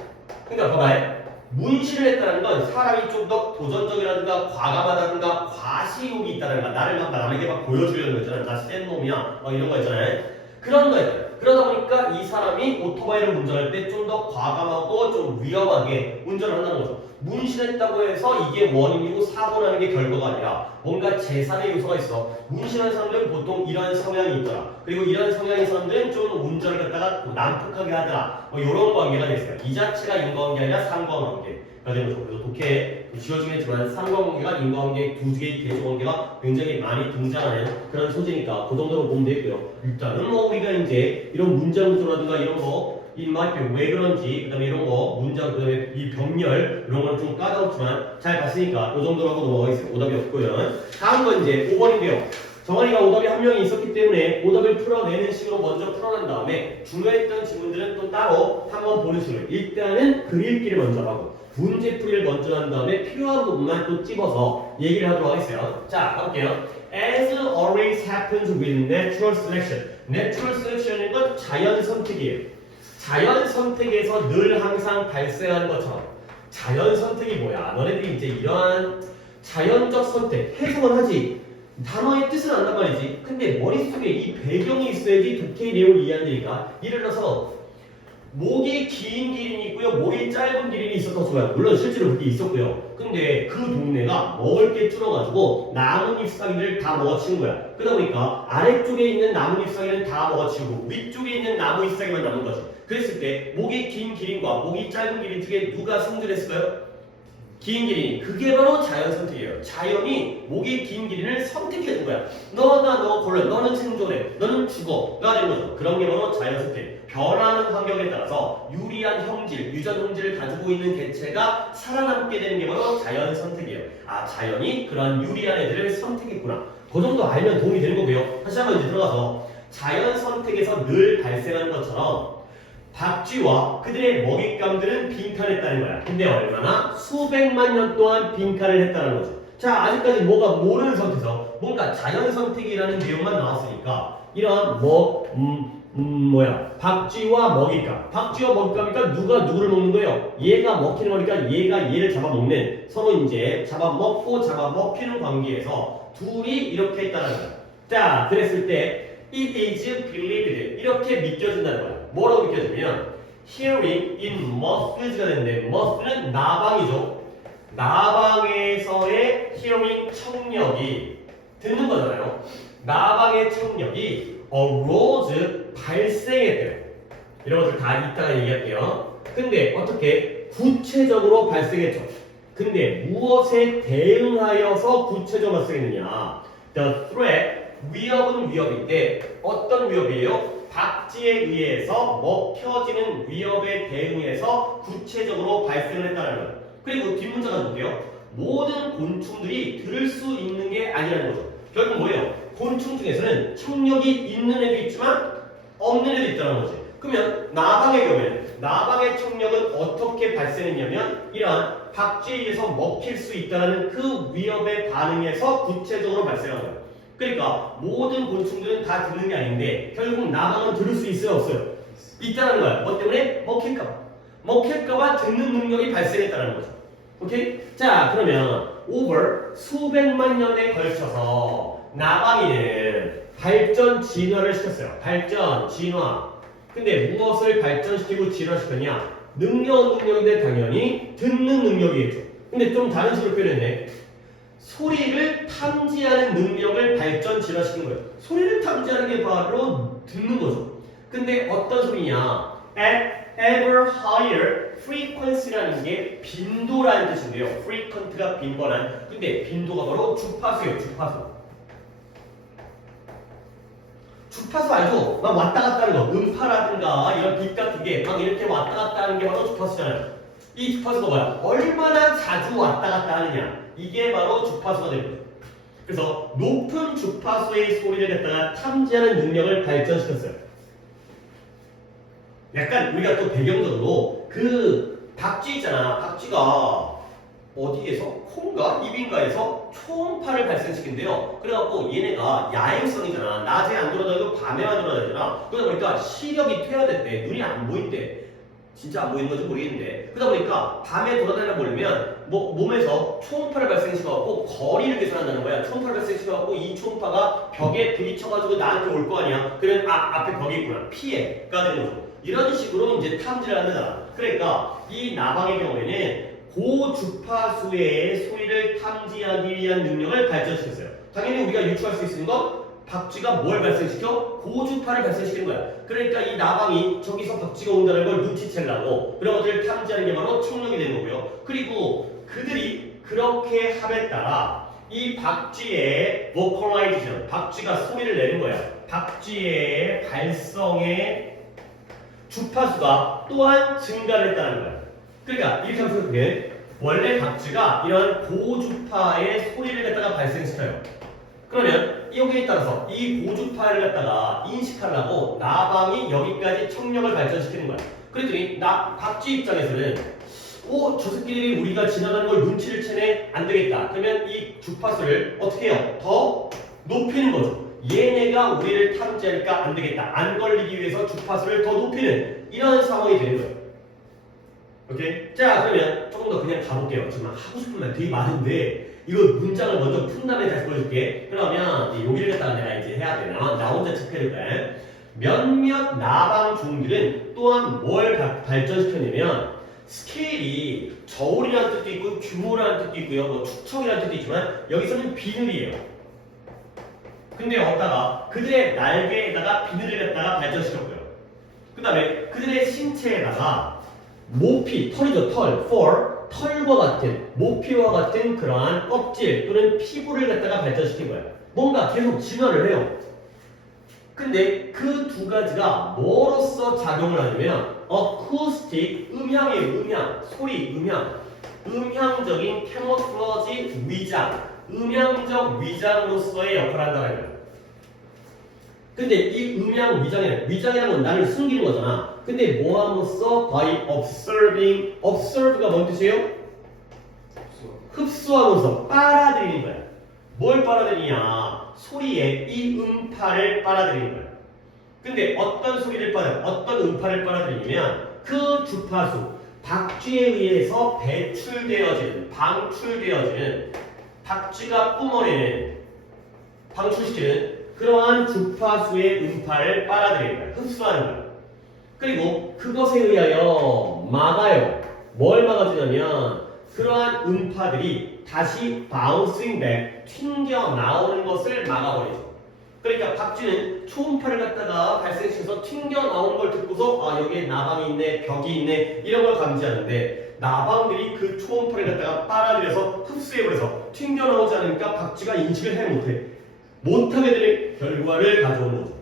그러니까 봐봐요. 문신을 했다는 건 사람이 좀 더 도전적이라든가 과감하다든가 과시욕이 있다든가 나를 막 남에게 막 보여주려는 거 있잖아요. 나 센 놈이야. 막 이런 거 있잖아요. 그런 거예요. 그러다 보니까 이 사람이 오토바이를 운전할 때 좀 더 과감하고 좀 위험하게 운전을 한다는 거죠. 문신했다고 해서 이게 원인이고 사고 나는 게 결과가 아니라 뭔가 제3의 요소가 있어. 문신한 사람들은 보통 이러한 성향이 있더라. 그리고 이러한 성향의 사람들은 좀 운전을 갖다가 난폭하게 하더라. 뭐 이런 관계가 됐어요. 이 자체가 인과관계 아니라 상관관계. 그래서 독해에 지어지겠지만 상관관계가 인과관계 두 개의 대조관계가 굉장히 많이 등장하는 그런 소재니까 그 정도로 보면 되고요. 일단은 뭐 우리가 이제 이런 문장 구조라든가 이런 거 이 말이 왜 그런지 그다음에 이런 거 문장 그다음에 이 병렬 이런 걸 좀 까다롭지만 잘 봤으니까 이 정도로 하고 넘어가겠습니다. 오답이 없고요. 다음 건 이제 5번인데요. 정한이가 오답이 한 명이 있었기 때문에 오답을 풀어내는 식으로 먼저 풀어낸 다음에 중요했던 질문들은 또 따로 한번 보는 식으로 일단은 글 읽기를 먼저 하고 문제풀이를 먼저 한 다음에 필요한 부분만 또 찝어서 얘기를 하도록 하겠어요. 자, 가볼게요. As always happens with natural selection. Natural selection인 건 자연 선택이에요. 자연 선택에서 늘 항상 발생하는 것처럼. 자연 선택이 뭐야? 너네들이 이제 이러한 자연적 선택, 해석은 하지. 단어의 뜻은 안단 말이지. 근데 머릿속에 이 배경이 있어야지 독해의 내용을 이해한다니까. 예를 들어서 목이 긴 기린이 있고요. 목이 짧은 기린이 있어서 좋아요. 물론 실제로 그게 있었고요. 근데 그 동네가 먹을 게 줄어가지고 나뭇잎 사기를 다 먹어치운 거야. 그러다 보니까 아래쪽에 있는 나뭇잎 사기는 다 먹어치우고 위쪽에 있는 나뭇잎 사기만 남은 거죠. 그랬을 때 목이 긴 기린과 목이 짧은 기린 중에 누가 승진했을까요? 긴 기린. 그게 바로 자연 선택이에요. 자연이 목이 긴 기린을 선택해준 거야. 너 골라. 너는 생존해. 너는 죽어. 가 되는 거죠. 그런 게 바로 자연 선택. 변하는 환경에 따라서 유리한 형질, 유전 형질을 가지고 있는 개체가 살아남게 되는 게 바로 자연 선택이에요. 아, 자연이 그런 유리한 애들을 선택했구나. 그 정도 알면 도움이 되는 거고요. 다시 한번 이제 들어가서 자연 선택에서 늘 발생하는 것처럼 박쥐와 그들의 먹잇감들은 빈칸했다는 거야. 근데 얼마나? 수백만 년 동안 빈칸을 했다는 거죠. 자, 아직까지 뭐가 모르는 상태에서 뭔가 자연 선택이라는 내용만 나왔으니까 이런 박쥐와 먹잇감. 박쥐와 먹잇감이니까 누가 누구를 먹는 거예요? 얘가 먹히는 거니까 얘가 얘를 잡아먹는 서로 이제 잡아먹고 잡아먹히는 관계에서 둘이 이렇게 했다는 거야. 자, 그랬을 때 it is believed 이렇게 믿겨진다는 거야. 뭐라고 믿겨지면 hearing in must가 되는데 must는 나방이죠. 나방에서의 hearing 청력이 듣는 거잖아요. 나방의 청력이 arose 발생했대요. 이런 것들 다 이따가 얘기할게요. 근데 어떻게 구체적으로 발생했죠. 근데 무엇에 대응하여서 구체적으로 발생했느냐? The threat 위협은 위협인데 어떤 위협이에요? 박쥐에 의해서 먹혀지는 위협에 대응해서 구체적으로 발생을 했다는 거예요. 그리고 뒷문자가 볼게요. 모든 곤충들이 들을 수 있는 게 아니라는 거죠. 결국 뭐예요? 곤충 중에서는 청력이 있는 애도 있지만 없는 애도 있다는 거지. 그러면 나방의 경우에는 나방의 청력은 어떻게 발생했냐면 이러한 박쥐에 의해서 먹힐 수 있다는 그 위협에 반응해서 구체적으로 발생한 거예요. 그러니까 모든 곤충들은 다 듣는 게 아닌데 결국 나방은 들을 수 있어요, 없어요? 있다는 거야. 뭐 때문에? 먹힐까봐. 먹힐까봐 듣는 능력이 발생했다는 거죠. 오케이? 자, 그러면 over 수백만 년에 걸쳐서 나방이는 발전 진화를 시켰어요. 발전 진화. 근데 무엇을 발전시키고 진화시켰냐? 능력인데 당연히 듣는 능력이겠죠. 근데 좀 다른 식으로 표현했네. 소리를 탐지하는 능력을 발전 진화시킨 거예요. 소리를 탐지하는 게 바로 듣는 거죠. 근데 어떤 소리냐? At ever higher frequency라는 게 빈도라는 뜻인데요. frequent가 빈번한. 근데 빈도가 바로 주파수예요. 주파수. 주파수 알죠? 막 왔다 갔다 하는 거. 음파라든가 이런 빛 같은 게 막 이렇게 왔다 갔다 하는 게 바로 주파수잖아요. 이 주파수가 뭐야? 얼마나 자주 왔다 갔다 하느냐. 이게 바로 주파수가 되는 거예요. 그래서 높은 주파수의 소리를 갖다가 탐지하는 능력을 발전시켰어요. 약간 우리가 또 배경적으로 그 박쥐 있잖아. 박쥐가 어디에서? 콩가? 입인가에서 초음파를 발생시킨대요. 그래갖고 얘네가 야행성이잖아. 낮에 안 돌아다니고 밤에만 돌아다니잖아. 그러다 보니까 시력이 퇴화됐대. 눈이 안 보인대. 진짜 안 보이는 건지 모르겠는데 그러다 보니까 밤에 돌아다니다 보려면 뭐 몸에서 초음파를 발생시켜갖고 거리를 계산한다는 거야. 초음파를 발생시켜갖고 이 초음파가 벽에 부딪혀가지고 나한테 올 거 아니야. 그러면 앞에 벽이 있구나. 피해가 되는 거죠. 이런 식으로 이제 탐지를 한다. 그러니까 이 나방의 경우에는 고주파수의 소리를 탐지하기 위한 능력을 발전시켰어요. 당연히 우리가 유추할 수 있는 건 박쥐가 뭘 발생시켜? 고주파를 발생시키는 거야. 그러니까 이 나방이 저기서 박쥐가 온다는 걸 눈치채려고 그런 것들을 탐지하는 게 바로 청력이 되는 거고요. 그리고 그들이 그렇게 함에 따라 이 박쥐의 vocalization, 박쥐가 소리를 내는 거야. 박쥐의 발성의 주파수가 또한 증가를 했다는 거야. 그러니까 이렇게 하면서 그게 원래 박쥐가 이런 고주파의 소리를 갖다가 발생시켜요. 그러면 여기에 따라서 이 고주파를 갖다가 인식하려고 나방이 여기까지 청력을 발전시키는 거야. 그랬더니 박쥐 입장에서는 저 새끼들이 우리가 지나가는 걸 눈치를 채네? 안 되겠다. 그러면 이 주파수를 어떻게 해요? 더 높이는 거죠. 얘네가 우리를 탐지하니까 안 되겠다. 안 걸리기 위해서 주파수를 더 높이는 이런 상황이 되는 거예요. 오케이? 자, 그러면 조금 더 그냥 가볼게요. 지금 하고 싶은 말 되게 많은데 이거 문장을 먼저 푼 다음에 다시 보여줄게. 그러면 여기를 갖다가 내가 이제 해야 되나? 나 혼자 체크해도 돼. 몇몇 나방 종들은 또한 뭘 발전시켰냐면 스케일이 저울이라는 뜻도 있고 규모라는 뜻도 있고요. 뭐 축척이라는 뜻도 있지만 여기서는 비늘이에요. 근데 어디다가 그들의 날개에다가 비늘을 갖다가 발전시켰고요. 그 다음에 그들의 신체에다가 모피, 털이죠, 털, 털과 같은, 모피와 같은 그러한 껍질 또는 피부를 갖다가 발전시킨 거예요. 뭔가 계속 진화를 해요. 근데 그 두 가지가 뭐로서 작용을 하냐면 어쿠스틱, 음향이에요. 음향, 소리, 음향적인 캐모플러지 위장, 음향적 위장으로서의 역할을 한다는 거예요. 근데 이 음향 위장이라는 건 나를 숨기는 거잖아. 근데 뭐함으로써 by observe가 뭔 뜻이에요? 흡수하면서 빨아들이는 거야. 뭘 빨아들이냐? 소리의 이 음파를 빨아들이는 거야. 근데 어떤 소리를 어떤 음파를 빨아들이냐면 그 주파수, 박쥐에 의해서 방출되어지는 박쥐가 뿜어내는, 방출시키는 그러한 주파수의 음파를 빨아들이는 거야. 흡수하는 거야. 그리고 그것에 의하여 막아요. 뭘 막아주냐면 그러한 음파들이 다시 bouncing back, 튕겨 나오는 것을 막아버리죠. 그러니까 박쥐는 초음파를 갖다가 발생시켜서 튕겨 나오는 걸 듣고서 여기에 나방이 있네, 벽이 있네 이런 걸 감지하는데 나방들이 그 초음파를 갖다가 빨아들여서 흡수해버려서 튕겨 나오지 않으니까 박쥐가 인식을 못하게 되는 결과를 가져오는 거죠.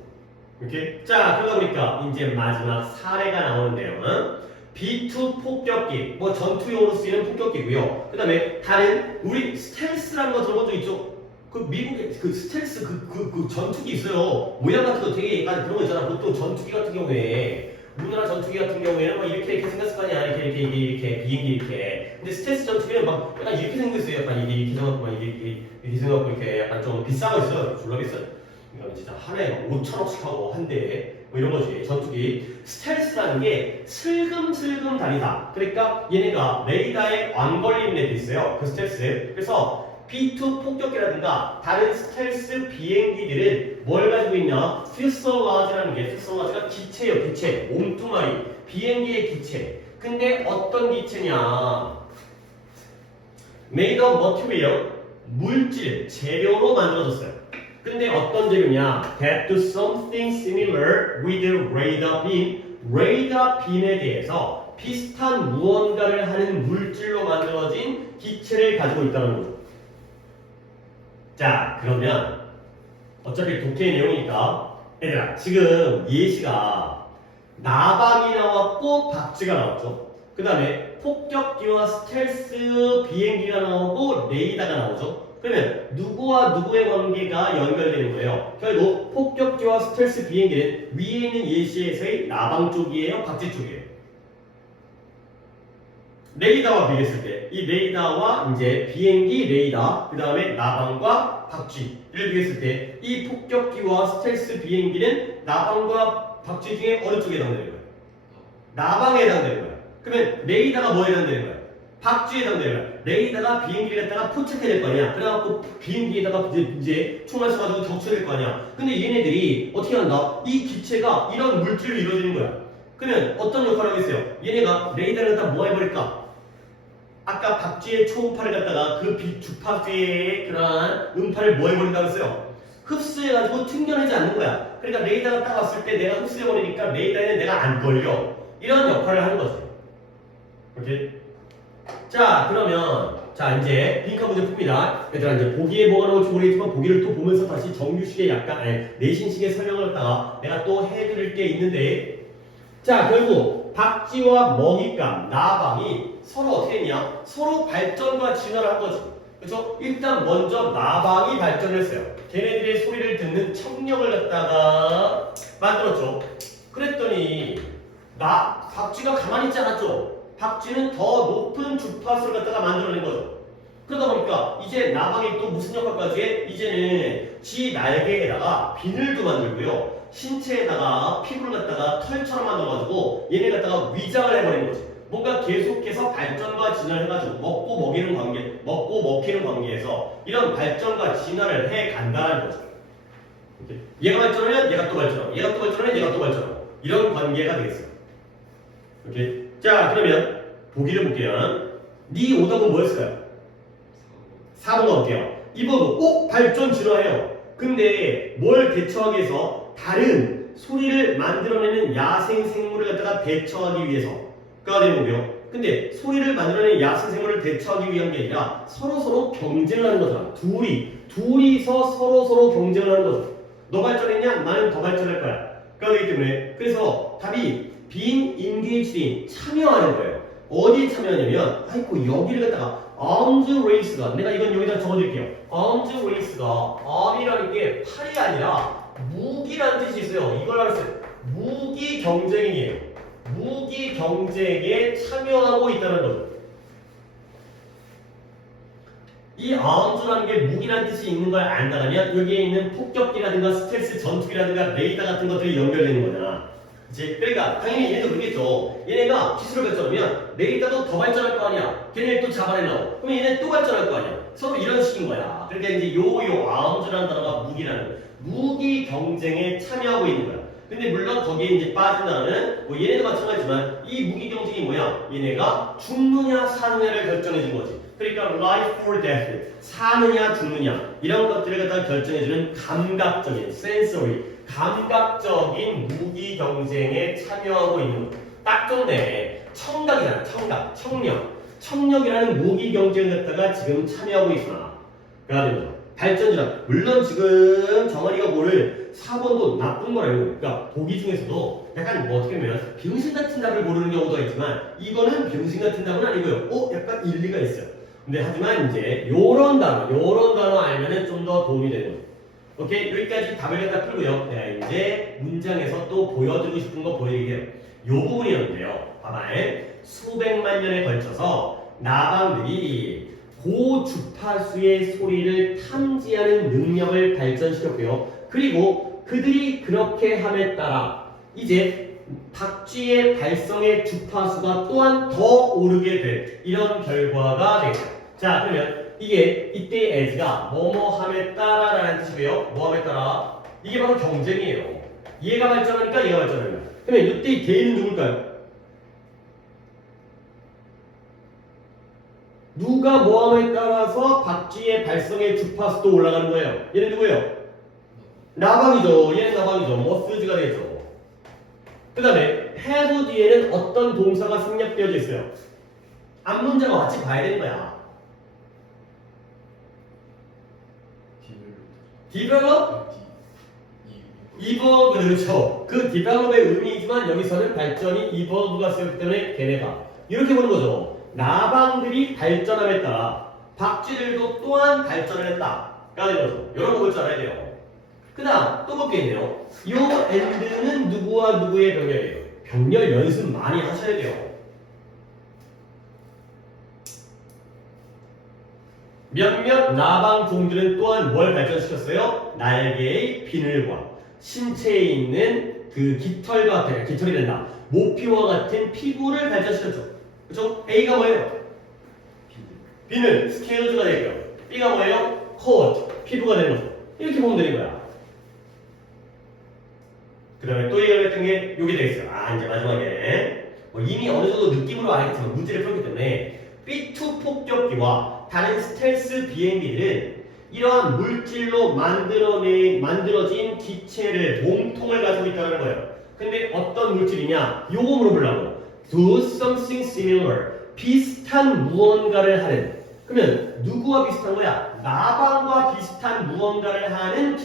이렇게? 자, 그러다 보니까 이제 마지막 사례가 나오는데요. B2 폭격기, 뭐 전투용으로 쓰이는 폭격기고요. 그 다음에 다른 우리 스텔스라는 거 들어본 적 있죠? 그 미국의 그 스텔스 그 전투기 있어요. 모양 같은 거 되게 약간 그런 거 있잖아. 보통 전투기 같은 경우에 우리나라 전투기 같은 경우에는 막 이렇게 생겼을 거 아니야. 이렇게 비행기 이렇게. 근데 스텔스 전투기는 막 약간 이렇게 생겼어요. 약간 이렇게 생각하고 막 이렇게 생각하고 이렇게 약간 좀 비싼 거 있어요. 졸라 비싸요. 이거 진짜 하나에 5천원씩 하고 한 대에 뭐 이런 거지. 전투기. 스텔스라는 게 슬금슬금 다니다. 그러니까 얘네가 레이더에 안 걸리는 애도 있어요. 그 스텔스. 그래서 B2 폭격기라든가 다른 스텔스 비행기들은 뭘 가지고 있냐? 퓨셀라지라는 게, 퓨셀라지가 기체예요. 기체. 몸뚱아리. 비행기의 기체. 근데 어떤 기체냐? Made of material, 물질, 재료로 만들어졌어요. 근데 어떤 재료냐? That do something similar with radar beam. 레이더 빔에 대해서 비슷한 무언가를 하는 물질로 만들어진 기체를 가지고 있다는 거죠. 자, 그러면 어차피 독해의 내용이니까 얘들아, 지금 예시가 나방이 나왔고 박쥐가 나왔죠. 그 다음에 폭격기와 스텔스 비행기가 나오고 레이더가 나오죠. 그러면 누구와 누구의 관계가 연결되는 거예요? 결국 폭격기와 스텔스 비행기는 위에 있는 예시에서의 나방 쪽이에요? 박쥐 쪽이에요? 레이더와 비교했을 때 이 레이더와 이제 비행기 레이더, 그 다음에 나방과 박쥐를 비교했을 때 이 폭격기와 스텔스 비행기는 나방과 박쥐 중에 어느 쪽에 해당되는 거예요? 나방에 해당되는 거야. 그러면 레이더가 뭐에 해당되는 거야? 박쥐에 해당되는 거야. 레이더가 비행기를 갖다가 포착해야 될 거 아니야. 그래갖고 비행기에다가 이제 총알 쏴가지고 격추해야 될 거 아니야. 근데 얘네들이 어떻게 한다? 이 기체가 이런 물질로 이루어지는 거야. 그러면 어떤 역할을 하겠어요? 얘네가 레이더를 갖다 뭐 해버릴까? 아까 박쥐의 초음파를 갖다가 그 주파수의 그러한 음파를 뭐 해버린다고 했어요? 흡수해가지고 튕겨내지 않는 거야. 그러니까 레이더가 딱 왔을 때 내가 흡수해버리니까 레이더에는 내가 안 걸려. 이런 역할을 하는 거지. 오케이? 자, 그러면 자 이제 빈칸 문제 풉니다. 얘들아 이제 보기에 뭐가 나올지 모르겠지만 보기를 또 보면서 다시 정규식의 약간 내신식의 설명을 갖다가 내가 또 해드릴 게 있는데 자 결국 박쥐와 먹잇감, 나방이 서로 어떻게 했냐? 서로 발전과 진화를 한 거지. 그래서 일단 먼저 나방이 발전을 했어요. 걔네들의 소리를 듣는 청력을 갖다가 만들었죠. 그랬더니 박쥐가 가만히 있지 않았죠. 박쥐는 더 높은 주파수를 갖다가 만들어낸 거죠. 그러다 보니까 이제 나방이 또 무슨 역할까지 해? 이제는 지 날개에다가 비늘도 만들고요. 신체에다가 피부를 갖다가 털처럼 만들어가지고 얘네 갖다가 위장을 해버린 거지. 뭔가 계속해서 발전과 진화를 해가지고 먹고 먹이는 관계, 먹고 먹히는 관계에서 이런 발전과 진화를 해 간다는 거죠. 얘가 발전하면 얘가 또 발전하고, 얘가 또 발전하면 얘가 또 발전하고 이런 관계가 되겠어요. 오케이. 자 그러면 보기를 볼게요. 네 오답은 뭐였을까요? 4번 가볼게요. 2번은 발전 진화해요. 근데 뭘 대처하기 위해서 다른 소리를 만들어내는 야생 생물을 갖다가 대처하기 위해서가 되는 거고요. 근데 소리를 만들어내는 야생 생물을 대처하기 위한 게 아니라 서로서로 경쟁을 하는 거잖아. 둘이서 서로서로 경쟁을 하는 거죠. 너 발전했냐? 나는 더 발전할 거야. 가 되기 때문에 그래서 답이 being engaged in 참여하는 거예요. 어디에 참여하냐면 아이고 여기를 갖다가 arms race가 내가 이건 여기다 적어드릴게요. arms race가 arm이라는 게 팔이 아니라 무기라는 뜻이 있어요. 이걸 알았어요. 무기 경쟁이에요. 무기 경쟁에 참여하고 있다는 거죠. 이 arms라는 게 무기라는 뜻이 있는 걸 안다면 여기에 있는 폭격기라든가 스텔스 전투기라든가 레이더 같은 것들이 연결되는 거잖아. 그치? 그러니까 당연히 얘네도 그러겠죠. 얘네가 기술을 발전하면 레이더도 더 발전할 거 아니야. 걔네 또 잡아내려고. 그럼 얘네 또 발전할 거 아니야. 서로 이런 식인 거야. 그러니까 이제 요 arms라는 단어가 무기라는 무기 경쟁에 참여하고 있는 거야. 근데 물론 거기에 이제 빠진 단어는 뭐 얘네도 마찬가지지만 이 무기 경쟁이 뭐야? 얘네가 죽느냐 사느냐를 결정해 준 거지. 그러니까 life or death, 사느냐 죽느냐 이런 것들을 갖다 결정해주는 감각적인 sensory, 감각적인 무기 경쟁에 참여하고 있는 것. 딱 좋네. 청각이잖아. 청각, 청력이라는 무기 경쟁을 갖다가 지금 참여하고 있구나. 그러니까 발전이라 물론 지금 정한이가 뭐를 4번도 나쁜 거라고. 그러니까 보기 중에서도 약간 뭐 어떻게 보면 병신 같은 답을 고르는 경우도 있지만 이거는 병신 같은 답은 아니고요. 약간 일리가 있어요. 근데 하지만 이제 요런 단어 알면은 좀 더 도움이 되는 거죠. 오케이? 여기까지 답을 갖다 풀고요. 내가 이제 문장에서 또 보여드리고 싶은 거 보여드릴게요. 요 부분이었는데요. 봐봐요. 수백만 년에 걸쳐서 나방들이 고주파수의 소리를 탐지하는 능력을 발전시켰고요. 그리고 그들이 그렇게 함에 따라 이제 박쥐의 발성의 주파수가 또한 더 오르게 될 이런 결과가 되겠습니다. 자 그러면 이게 이때 as가 뭐뭐함에 따라라는 뜻이고요. 뭐함에 따라 이게 바로 경쟁이에요. 얘가 발전하니까 얘가 발전하는 거야. 그러면 이때 걔는 누굴까요? 누가 뭐함에 따라서 박쥐의 발성의 주파수도 올라가는 거예요. 얘는 누구예요? 나방이죠. 얘는 나방이죠. 머스즈가 되죠. 그 다음에 have 뒤에는 어떤 동사가 생략되어져 있어요? 앞문장과 같이 봐야 되는 거야. develop? evolve, 그렇죠. 그 develop의 의미이지만 여기서는 발전이 evolve가 쓰였기 때문에 걔네가 이렇게 보는 거죠. 나방들이 발전함에 따라 박쥐들도 또한 발전을 했다가 되는 거죠. 이런 거 볼 줄 알아야 돼요. 그 다음 또 볼 게 있네요. 요 and는 누구와 누구의 병렬이에요? 병렬 연습 많이 하셔야 돼요. 몇몇 나방 종들은 또한 뭘 발전시켰어요? 날개의 비늘과 신체에 있는 그 깃털과 깃털이 된다. 모피와 같은 피부를 발전시켰죠. 그렇죠? A가 뭐예요? B는 스케일즈가 되고요. B가 뭐예요? coat, 피부가 되는 거죠. 이렇게 보면 되는 거야. 그 다음에 또 얘기했던 게 요게 되겠어요. 아, 이제 마지막에 뭐 이미 어느 정도 느낌으로 알겠지만 문제를 풀었기 때문에 B2 폭격기와 다른 스텔스 비행기들은 이러한 물질로 만들어진 기체를 몸통을 가지고 있다는 거예요. 근데 어떤 물질이냐? 요거 물어보려고. Do something similar. 비슷한 무언가를 하는. 그러면 누구와 비슷한 거야? 나방과 비슷한 무언가를 하는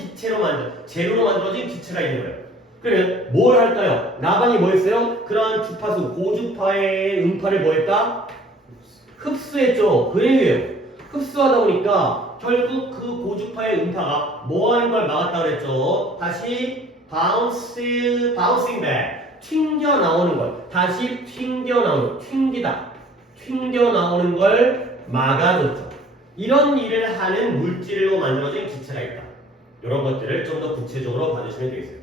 재료로 만들어진 기체가 있는 거예요. 그러면 뭘 할까요? 나방이 뭐 했어요? 그러한 주파수, 고주파의 음파를 뭐 했다? 흡수했죠. 그래요. 흡수하다 보니까 결국 그 고주파의 음파가 뭐 하는 걸 막았다 그랬죠? 다시 bouncing back. 튕겨 나오는 걸. 다시 튕겨 나오는 걸 막아줬죠. 이런 일을 하는 물질로 만들어진 기체가 있다. 이런 것들을 좀 더 구체적으로 봐주시면 되겠어요.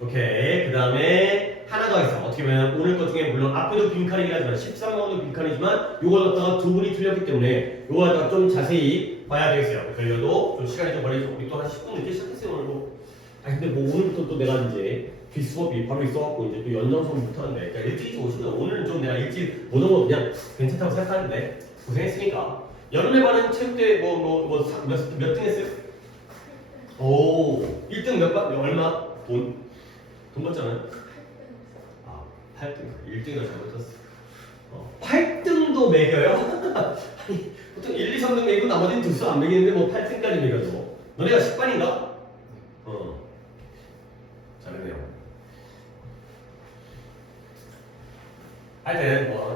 오케이. 그 다음에 하나 더 있어. 어떻게 보면 오늘 것 중에 물론 앞에도 빈칸이긴 하지만 13번도 빈칸이지만 요걸 갖다가 두 분이 틀렸기 때문에 요걸 갖다가 좀 자세히 봐야 되겠어요. 그래도 좀 시간이 좀 걸리죠. 우리 또 한 10분 늦게 시작했어요 오늘 뭐. 아 근데 뭐 오늘부터 또 내가 이제 뒷수업이 바로 있어갖고 이제 또 연장선 못하는데 그러니까 일찍 오시면 오늘은 좀 내가 일찍 못 오면 그냥 괜찮다고 생각하는데 고생했으니까 여름에 반은 체육 때몇 등 했어요? 오 1등 몇 반? 얼마? 돈 받잖아요? 아, 8등. 1등을 잘못했어. 8등도 매겨요? 아니, 보통 1, 2, 3등 매기고 나머지는 등수 안 매기는데 뭐 8등까지 매겨줘. 너네가 10반인가? 잘했네요.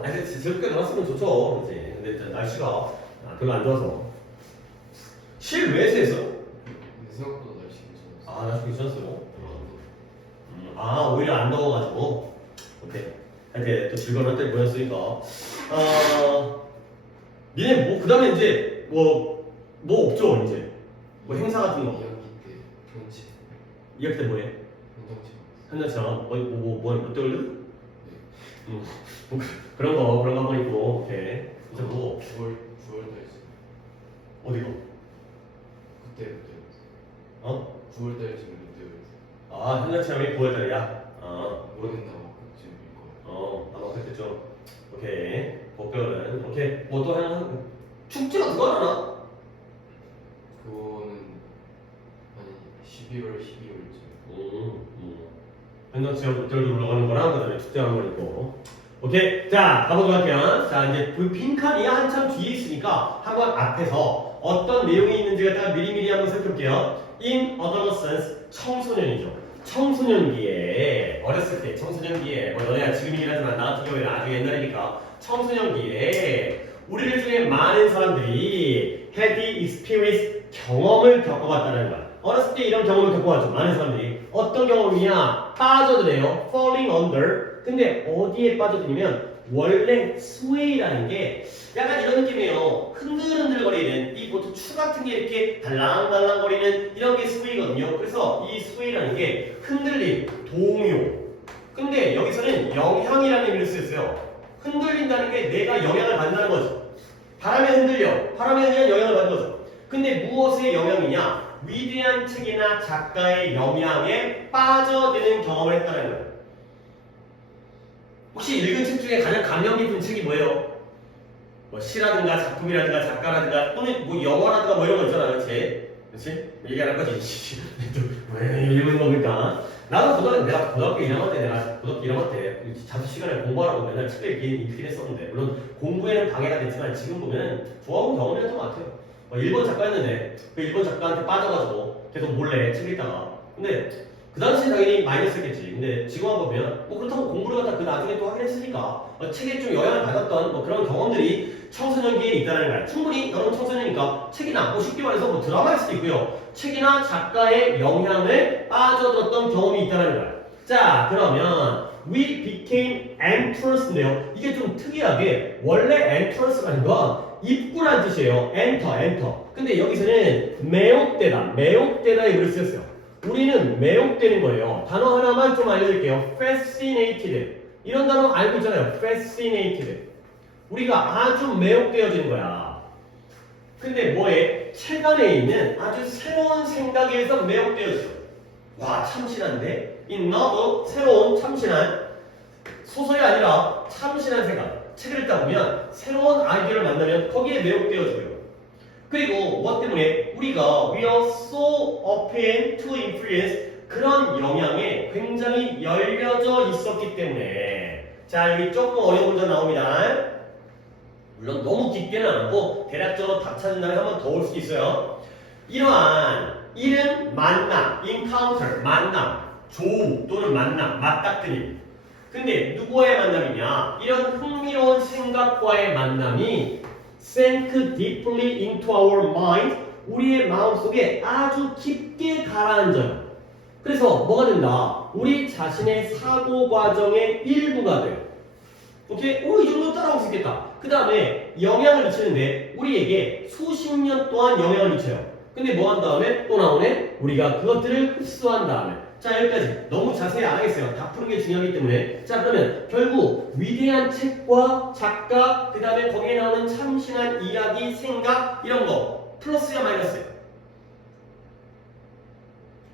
하여튼 즐겁게 놀았으면 좋죠. 그치? 근데 일단 날씨가 별로 안 좋아서. 실외에서 했어? 근데 생각보다 날씨 괜찮았어. 아, 날씨 괜찮았어요. 아, 오히려 안 더워가지고. 오케이. 하여튼 또 즐거운 한달 보냈으니까. 니네 뭐, 그 다음에 이제 뭐 없죠, 이제. 뭐 행사 같은 거. 2학기 때 경치. 2학기 때 뭐해? 운동치. 한나처럼 롯데월드? 뭐 그런 거 한번 있고. 오케이. 이제 뭐 9월 달에 어디로? 그때 어? 9월 달에 지금 롯데월드. 아, 한나처럼이 9월달이야. 모르겠나 지금 이거. 아마 그랬겠죠. 오케이. 복별은 오케이. 뭐 또 하나 축제 같은 거 하나? 그거는 한 11월 12월쯤. 한나처럼 롯데월드 올라가는 거랑 그다음에 축제 하는 거 있고. 오케이. 자, 가보도록 할게요. 자, 이제 그 빈칸이 한참 뒤에 있으니까 한번 앞에서 어떤 내용이 있는지 갖다가 미리미리 한번 살펴볼게요. In adolescence, 청소년이죠. 청소년기에 어렸을 때 청소년기에 뭐 너네가 지금이긴 하지만 나 같은 경우에는 아주 옛날이니까 청소년기에 우리들 중에 많은 사람들이 had experience 경험을 겪어봤다는 거야. 어렸을 때 이런 경험을 겪어봤죠. 많은 사람들이 어떤 경험이냐? 빠져드네요. falling under. 근데 어디에 빠져드냐면 원래 sway라는 게 약간 이런 느낌이에요. 흔들흔들거리는 이 보통 추 같은 게 이렇게 달랑달랑거리는 이런 게 sway거든요. 그래서 이 sway라는 게 흔들림, 동요. 근데 여기서는 영향이라는 의미를 쓰였어요. 흔들린다는 게 내가 영향을 받는다는 거죠. 바람에 흔들려. 바람에 의한 영향을 받는 거죠. 근데 무엇의 영향이냐? 위대한 책이나 작가의 영향에 빠져드는 경험을 했다는 거예요. 혹시 읽은 책 중에 가장 감명 깊은 책이 뭐예요? 뭐 시라든가 작품이라든가 작가라든가 또는 뭐 영화라든가 뭐 이런 거 있잖아, 그렇지? 그렇지? 얘기하는 거지. 왜 읽는 겁니까? 나도 내가 고등학교 1학년 때 자습 시간에 공부하라고 맨날 책을 읽긴 했었는데 물론 공부에는 방해가 됐지만 지금 보면 좋아하는 경험이었던 것 같아요. 일본 작가였는데 그 일본 작가한테 빠져가지고 계속 몰래 책 읽다가 근데 그 당시에 당연히 마이너스겠지. 근데 지금 한번 보면 뭐 그렇다고 공부를 갖다 그 나중에 또 하긴 했으니까 책에 좀 영향을 받았던 뭐 그런 경험들이 청소년기에 있다는 거야. 충분히 여러분 청소년이니까 책이나 뭐 쉽게 말해서 뭐 드라마일 수도 있고요. 책이나 작가의 영향을 빠져들었던 경험이 있다는 거야. 자, 그러면 we became entranced인데요. 이게 좀 특이하게 원래 entrancera는 건 입구란 뜻이에요. 엔터. 근데 여기서는 매혹되다. 매혹되다의 글을 쓰였어요. 우리는 매혹되는 거예요. 단어 하나만 좀 알려드릴게요. fascinated. 이런 단어 알고 있잖아요. fascinated. 우리가 아주 매혹되어지는 거야. 근데 뭐에? 책 안에 있는 아주 새로운 생각에 의해서 매혹되어져. 와, 참신한데? 이 novel, 새로운 참신한 소설이 아니라 참신한 생각. 책을 읽다 보면 새로운 아이디어를 만나면 거기에 매혹되어져요. 그리고 뭐 때문에? 우리가 we are so open to influence, 그런 영향에 굉장히 열려져 있었기 때문에. 자, 여기 조금 어려운 문제 나옵니다. 물론 너무 깊게는 안 하고 대략적으로 답 찾는 날에 한 번 더 올 수도 있어요. 이러한 이름 만남, encounter, 만남, 조우 또는 만남, 맞닥뜨림. 근데 누구와의 만남이냐? 이런 흥미로운 생각과의 만남이 sink deeply into our mind, 우리의 마음속에 아주 깊게 가라앉아요. 그래서 뭐가 된다? 우리 자신의 사고 과정의 일부가 돼요. 오케이? 이 정도 따라올 수 있겠다. 그 다음에 영향을 미치는데 우리에게 수십 년 동안 영향을 미쳐요. 근데 뭐 한 다음에 또 나오네? 우리가 그것들을 흡수한 다음에. 자, 여기까지. 너무 자세히 안 하겠어요. 다 푸는 게 중요하기 때문에. 자, 그러면 결국 위대한 책과 작가, 그 다음에 거기에 나오는 참신한 이야기, 생각, 이런 거 플러스야 마이너스야?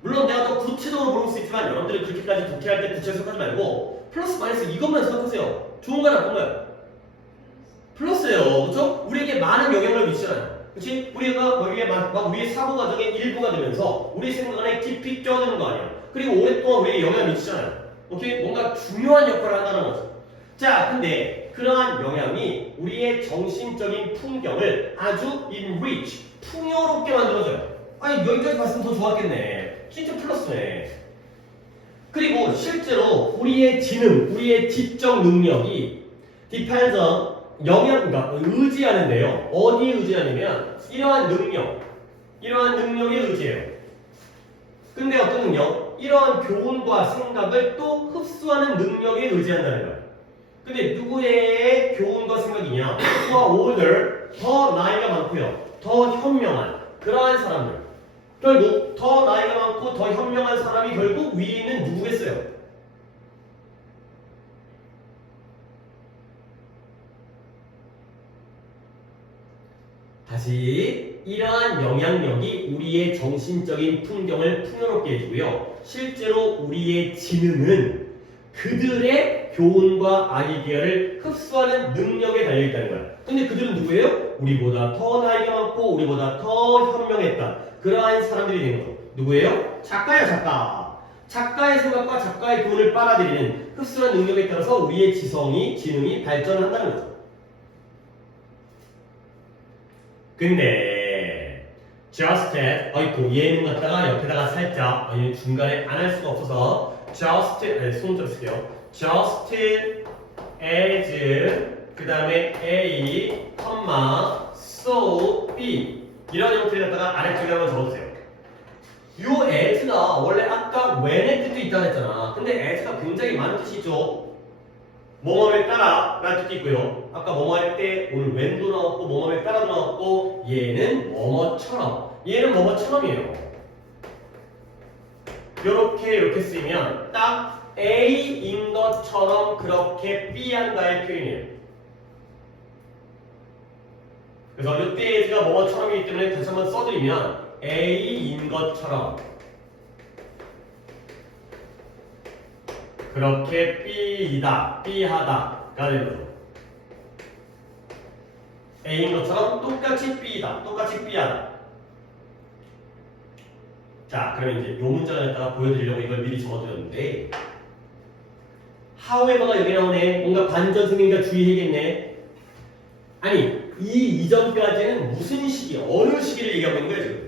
물론 내가 더 구체적으로 물을 수 있지만 여러분들이 그렇게까지 독해할 때 구체적으로 생각하지 말고 플러스 마이너스 이것만 생각하세요. 좋은 거야 나쁜 거야? 플러스예요. 그렇죠? 우리에게 많은 영향을 미치잖아요. 그렇지? 우리가 우리의 사고 과정의 일부가 되면서 우리 생각 안에 깊이 껴드는 거 아니야. 그리고 오랫동안 우리에게 영향을 미치잖아요. 오케이? 뭔가 중요한 역할을 한다는 거죠. 자, 근데 그러한 영향이 우리의 정신적인 풍경을 아주 enrich, 풍요롭게 만들어줘요. 아니, 여기까지 봤으면 더 좋았겠네. 진짜 플러스네. 그리고 실제로 우리의 지능, 우리의 지적 능력이 depends on 그러니까 의지하는데요. 어디에 의지하냐면 이러한 능력에 의지해요. 근데 어떤 능력? 이러한 교훈과 생각을 또 흡수하는 능력에 의지한다는 거예요. 근데 누구의 교훈과 생각이냐? 더 older, 더 나이가 많고요. 더 현명한 그러한 사람들. 결국 더 나이가 많고 더 현명한 사람이 결국 위에 있는 누구겠어요? 다시 이러한 영향력이 우리의 정신적인 풍경을 풍요롭게 해주고요. 실제로 우리의 지능은 그들의 교훈과 아이디어를 흡수하는 능력에 달려있다는 거야. 근데 그들은 누구예요? 우리보다 더 나이가 많고 우리보다 더 현명했다. 그러한 사람들이 되는 거죠. 누구예요? 작가야, 작가. 작가의 생각과 작가의 교훈을 빨아들이는 흡수한 능력에 따라서 우리의 지능이 발전한다는 거죠. 근데 just as 얘는 갖다가 옆에다가 살짝 중간에 안 할 수가 없어서 손좀 쓸게요. just as 그 다음에 a, so, b 이런 형태를 갖다가 아래쪽에 한번 적어주세요. 요 as가 원래 아까 when의 뜻도 있다고 했잖아. 근데 as가 굉장히 많은 뜻이 있죠. 뭐뭐에 따라 라는 뜻도 있고요. 아까 뭐뭐 할 때 오늘 when도 나왔고 뭐뭐에 따라도 나왔고 얘는 얘는 뭐뭐처럼이에요. 이렇게 쓰이면 딱 A인 것처럼 그렇게 B한다의 표현이에요. 그래서 이때 A가 뭐뭐처럼이기 때문에 다시 한번 써드리면 A인 것처럼 그렇게 B이다, B하다가 되는 거죠. A인 것처럼 똑같이 B이다, 똑같이 B하다. 자, 그러면 이제 이 문장을 갖다가 보여드리려고 이걸 미리 적어드렸는데 however가 여기 나오네. 뭔가 반전 승인가 주의해야겠네. 아니, 이 이전까지는 무슨 시기, 어느 시기를 얘기하고 있는 거야 지금?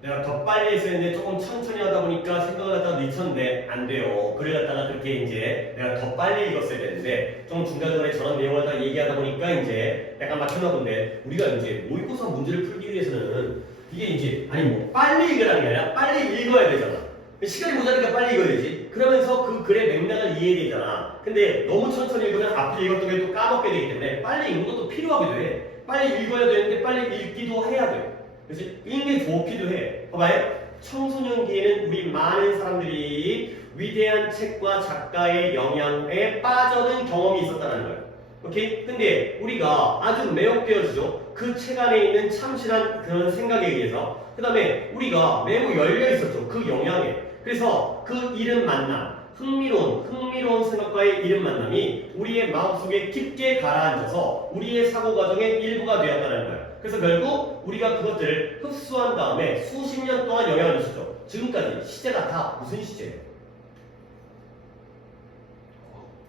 내가 더 빨리 했어야 했는데 조금 천천히 하다 보니까 생각을 갖다가 늦췄는데 안 돼요. 글을 갖다가 그렇게 이제 내가 더 빨리 읽었어야 되는데 좀 중간중간에 저런 내용을 다 얘기하다 보니까 이제 약간 막혔나 본데 우리가 이제 모의고사 문제를 풀기 위해서는 이게 이제 빨리 읽으라는 게 아니라 빨리 읽어야 되잖아. 시간이 모자니까 빨리 읽어야지. 그러면서 그 글의 맥락을 이해해야 되잖아. 근데 너무 천천히 읽으면 앞에 읽었던 게 또 까먹게 되기 때문에 빨리 읽는 것도 필요하기도 해. 빨리 읽어야 되는데 빨리 읽기도 해야 돼. 그래서 읽는 게 좋기도 해. 봐봐요. 청소년기에는 우리 많은 사람들이 위대한 책과 작가의 영향에 빠져든 경험이 있었다는 거예요. 오케이? 근데 우리가 아주 매혹되어지죠. 그 책 안에 있는 참신한 그런 생각에 의해서. 그 다음에 우리가 매우 열려 있었죠. 그 영향에. 그래서 그 이름 만남, 흥미로운 생각과의 이름 만남이 우리의 마음속에 깊게 가라앉아서 우리의 사고 과정의 일부가 되었다는 거예요. 그래서 결국 우리가 그것들을 흡수한 다음에 수십 년 동안 영향을 미쳤죠. 지금까지 시제가 다 무슨 시제예요?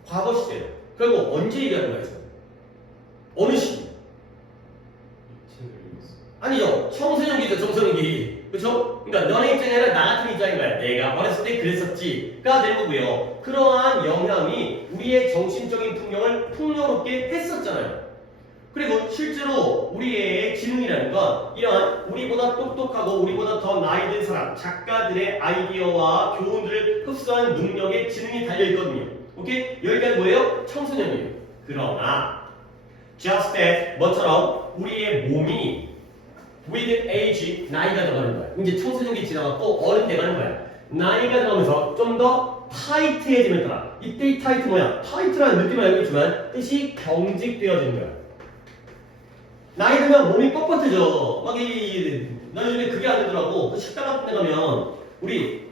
과거 시제예요. 결국 언제 얘기하는 거예요? 어느 시기? 책을 읽었어. 아니죠. 청소년기죠. 청소년기. 그렇죠? 그러니까 너네 입장이 아니라 나 같은 입장인 거야. 내가 어렸을 때 그랬었지가 된 거고요. 그러한 영향이 우리의 정신적인 풍경을 풍요롭게 했었잖아요. 그리고 실제로 우리의 지능이라는 건 이런 우리보다 똑똑하고 우리보다 더 나이 든 사람, 작가들의 아이디어와 교훈들을 흡수하는 능력에 지능이 달려있거든요. 오케이? 여기가 뭐예요? 청소년이에요. 그러나 just that 뭐처럼 우리의 몸이 with age 나이가 들어가는 거야. 이제 청소년기 지나갔고 어른 돼가는 거야. 나이가 들어가면서 좀 더 타이트해지는 거야. 이때 이 타이트 뭐야? 타이트라는 느낌을 알고 있지만 뜻이 경직되어지는 거야. 나이 들면 몸이 뻣뻣해져. 나 요즘에 그게 안 되더라고. 그 식당 같은 데 가면 우리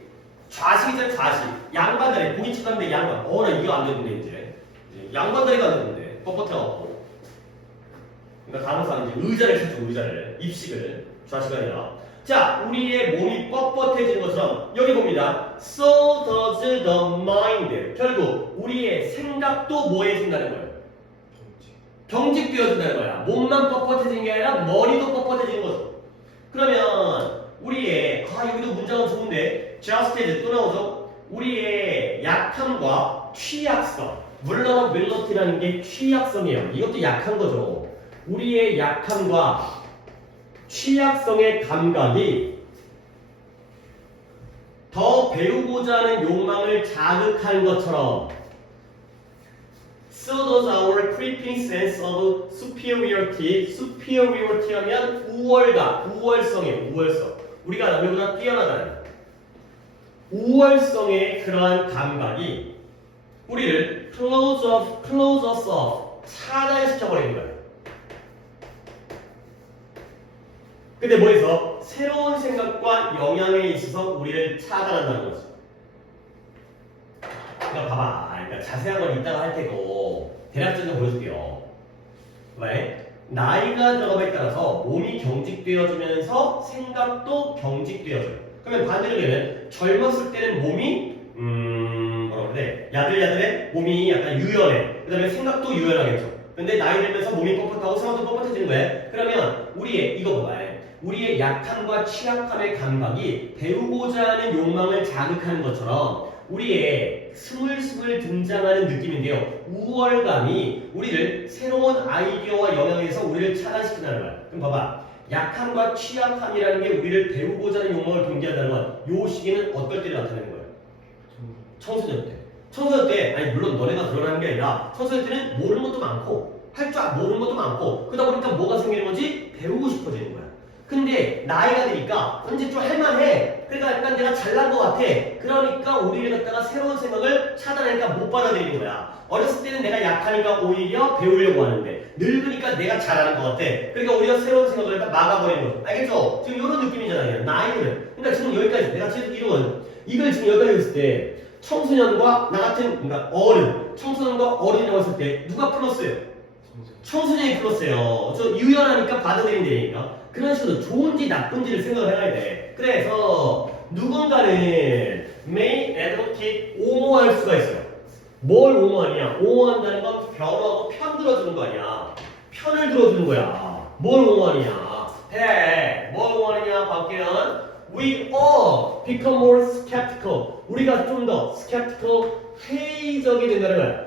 좌식이잖아, 좌식. 양반다리 고깃집 갔는데 양반. 나 이거 안 되는데 이제 양반다리가 안 되는데 뻣뻣해갖고. 그러니까 간호사 이제 의자를 찾죠. 의자를 입식을 좌식 아니라. 자, 우리의 몸이 뻣뻣해지는 것처럼 여기 봅니다. So does the mind. 결국 우리의 생각도 뭐해진다는 거예요. 경직되어진다는 거야. 몸만 뻣뻣해진 게 아니라 머리도 뻣뻣해진 거죠. 그러면 우리의 여기도 문장은 좋은데 just as 또 나오죠. 우리의 약함과 취약성. 물론 윌러티라는 게 취약성이에요. 이것도 약한 거죠. 우리의 약함과 취약성의 감각이 더 배우고자 하는 욕망을 자극한 것처럼 So does our creeping sense of superiority. superiority 하면 우월감, 우월성이에요. 우월성. 우리가 남들보다 뛰어나다는 우월성의 그러한 감각이 우리를 close us off 차단시켜버리는 거예요. 근데 뭐해서 새로운 생각과 영향에 있어서 우리를 차단한다는 거죠. 그러니까 봐봐. 그러니까 자세한 건 이따가 할 테고 대략적으로 보여줄게요. 왜? 나이가 들어감에 따라서 몸이 경직되어지면서 생각도 경직되어져요. 그러면 반대로 되면 젊었을 때는 몸이 뭐라 그래? 야들야들해? 몸이 약간 유연해. 그 다음에 생각도 유연하겠죠. 근데 나이 들면서 몸이 뻣뻣하고 생각도 뻣뻣해지는 거예요. 그러면 우리의 이거 봐봐요. 우리의 약함과 취약함의 감각이 배우고자 하는 욕망을 자극하는 것처럼 우리의 스물스물 등장하는 느낌인데요. 우월감이 우리를 새로운 아이디어와 영향에서 우리를 차단시킨다는 거야. 그럼 봐봐. 약함과 취약함이라는 게 우리를 배우고자 하는 욕망을 경계한다는 건 이 시기는 어떨 때 나타나는 거예요? 청소년 때. 청소년 때, 아니 물론 너네가 그러라는 게 아니라 청소년 때는 모르는 것도 많고 할 줄 모르는 것도 많고 그러다 보니까 뭐가 생기는 거지? 배우고 싶어지는 거야. 근데 나이가 드니까 언제 좀 할만해. 그러니까 약간 내가 잘난 것 같아. 그러니까 우리를 갖다가 새로운 생각을 차단하니까 못 받아들이는 거야. 어렸을 때는 내가 약하니까 오히려 배우려고 하는데 늙으니까 내가 잘하는 것 같아. 그러니까 오히려 새로운 생각을 갖다 막아버리는 거야. 알겠죠? 지금 이런 느낌이잖아요. 나이는. 그러니까 지금 여기까지 내가 지금 이걸 지금 여기까지 했을 때 청소년과 나 같은 그러니까 어른, 청소년과 어른이라고 했을 때 누가 플러스예요? 청소년이 플러스예요. 저 유연하니까 받아들인다니까. 그런 식으로 좋은지 나쁜지를 생각을 해야 돼. 그래서 누군가는 may advocate 옹호할 수가 있어요. 뭘 옹호하냐? 옹호한다는 건 변호하고 편 들어주는 거 아니야. 편을 들어주는 거야. 뭘 옹호하느냐? 뭘 옹호하느냐? 박기현 we all become more skeptical. 우리가 좀 더 skeptical, 회의적이 된다는 거야.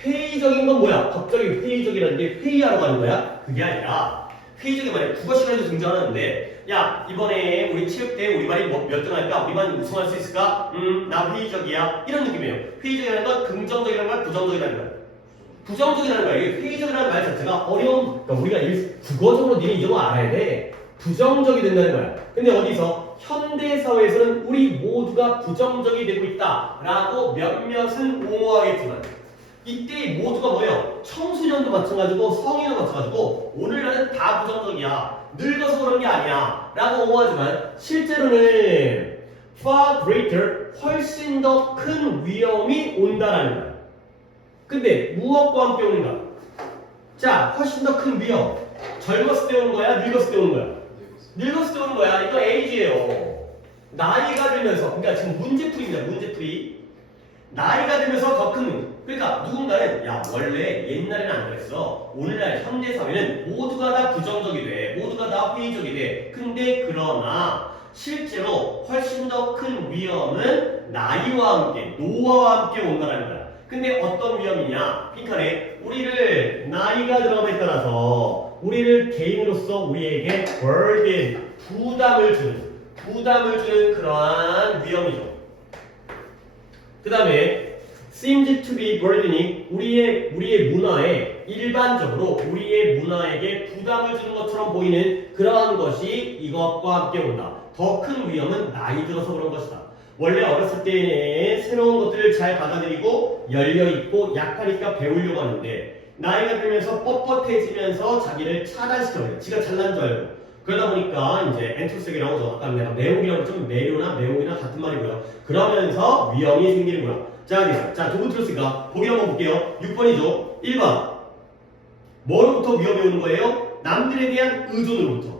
회의적인 건 뭐야? 갑자기 회의적이라는 게 회의하러 가는 거야? 그게 아니라 회의적인 말이 국어 시간에도 등장하는데 야 이번에 우리 체육대회 우리 반이 몇 등 할까? 우리 반이 우승할 수 있을까? 나 회의적이야 이런 느낌이에요. 회의적이라는 건 긍정적이라는 말 부정적이라는 말 부정적이라는 거야. 이게 회의적이라는 말 자체가 어려운 그러니까 우리가 국어적으로 니네 이 정도 알아야 돼. 부정적이 된다는 거야. 근데 어디서 현대 사회에서는 우리 모두가 부정적이 되고 있다라고 몇몇은 옹호하겠지만 이때 모두가 뭐예요? 청소년도 마찬가지고 성인도 마찬가지고 오늘날은 다 부정적이야. 늙어서 그런 게 아니야. 라고 옹호하지만 실제로는 far greater 훨씬 더 큰 위험이 온다라는 거야. 근데 무엇과 함께 오는가? 자, 훨씬 더 큰 위험. 젊었을 때 오는 거야? 늙었을 때 오는 거야? 늙었을 때 오는 거야. 이거 에이지예요. 나이가 들면서, 그러니까 지금 문제풀이입니다. 문제풀이. 나이가 들면서 더 큰 문제. 그러니까 누군가는 야 원래 옛날에는 안 그랬어. 오늘날 현대 사회는 모두가 다 부정적이 돼. 모두가 다 회의적이 돼. 근데 그러나 실제로 훨씬 더 큰 위험은 나이와 함께, 노화와 함께 온다는 거야. 근데 어떤 위험이냐? 빈칸에 우리를 나이가 들어감에 따라서 우리를 개인으로서 우리에게 burden, 부담을 주는 그러한 위험이죠. 그 다음에 seems to be burdening 우리의 문화에 일반적으로 우리의 문화에게 부담을 주는 것처럼 보이는 그러한 것이 이것과 함께 온다. 더 큰 위험은 나이 들어서 그런 것이다. 원래 어렸을 때는 새로운 것들을 잘 받아들이고 열려있고 약하니까 배우려고 하는데 나이가 들면서 뻣뻣해지면서 자기를 차단시켜요. 지가 잘난 줄 알고. 그러다 보니까 이제 엔투스에게 나오죠. 아까 내가 매혹이라고 좀 매혹이나 같은 말이고요. 그러면서 위험이 생기는구나. 자, 두분 들었으니까 보기 한번 볼게요. 6번이죠. 1번. 뭐로부터 위험이 오는 거예요? 남들에 대한 의존으로부터.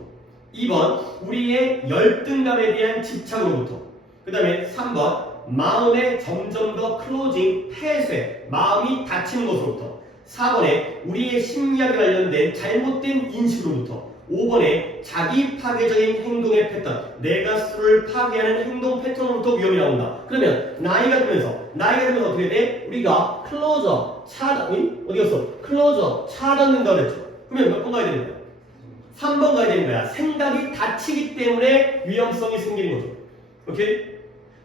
2번. 우리의 열등감에 대한 집착으로부터. 그 다음에 3번. 마음의 점점 더 클로징, 폐쇄, 마음이 닫히는 것으로부터. 4번에 우리의 심리학에 관련된 잘못된 인식으로부터. 5번에 자기 파괴적인 행동의 패턴, 내가 스스로를 파괴하는 행동 패턴으로부터 위험이 나온다. 그러면 나이가 들면서 어떻게 돼? 우리가 클로저, 어디 갔어? 클로저, 차단된다고 그랬죠. 그러면 몇 번 가야 되는 거야? 3번 가야 되는 거야. 생각이 닫히기 때문에 위험성이 생기는 거죠. 오케이?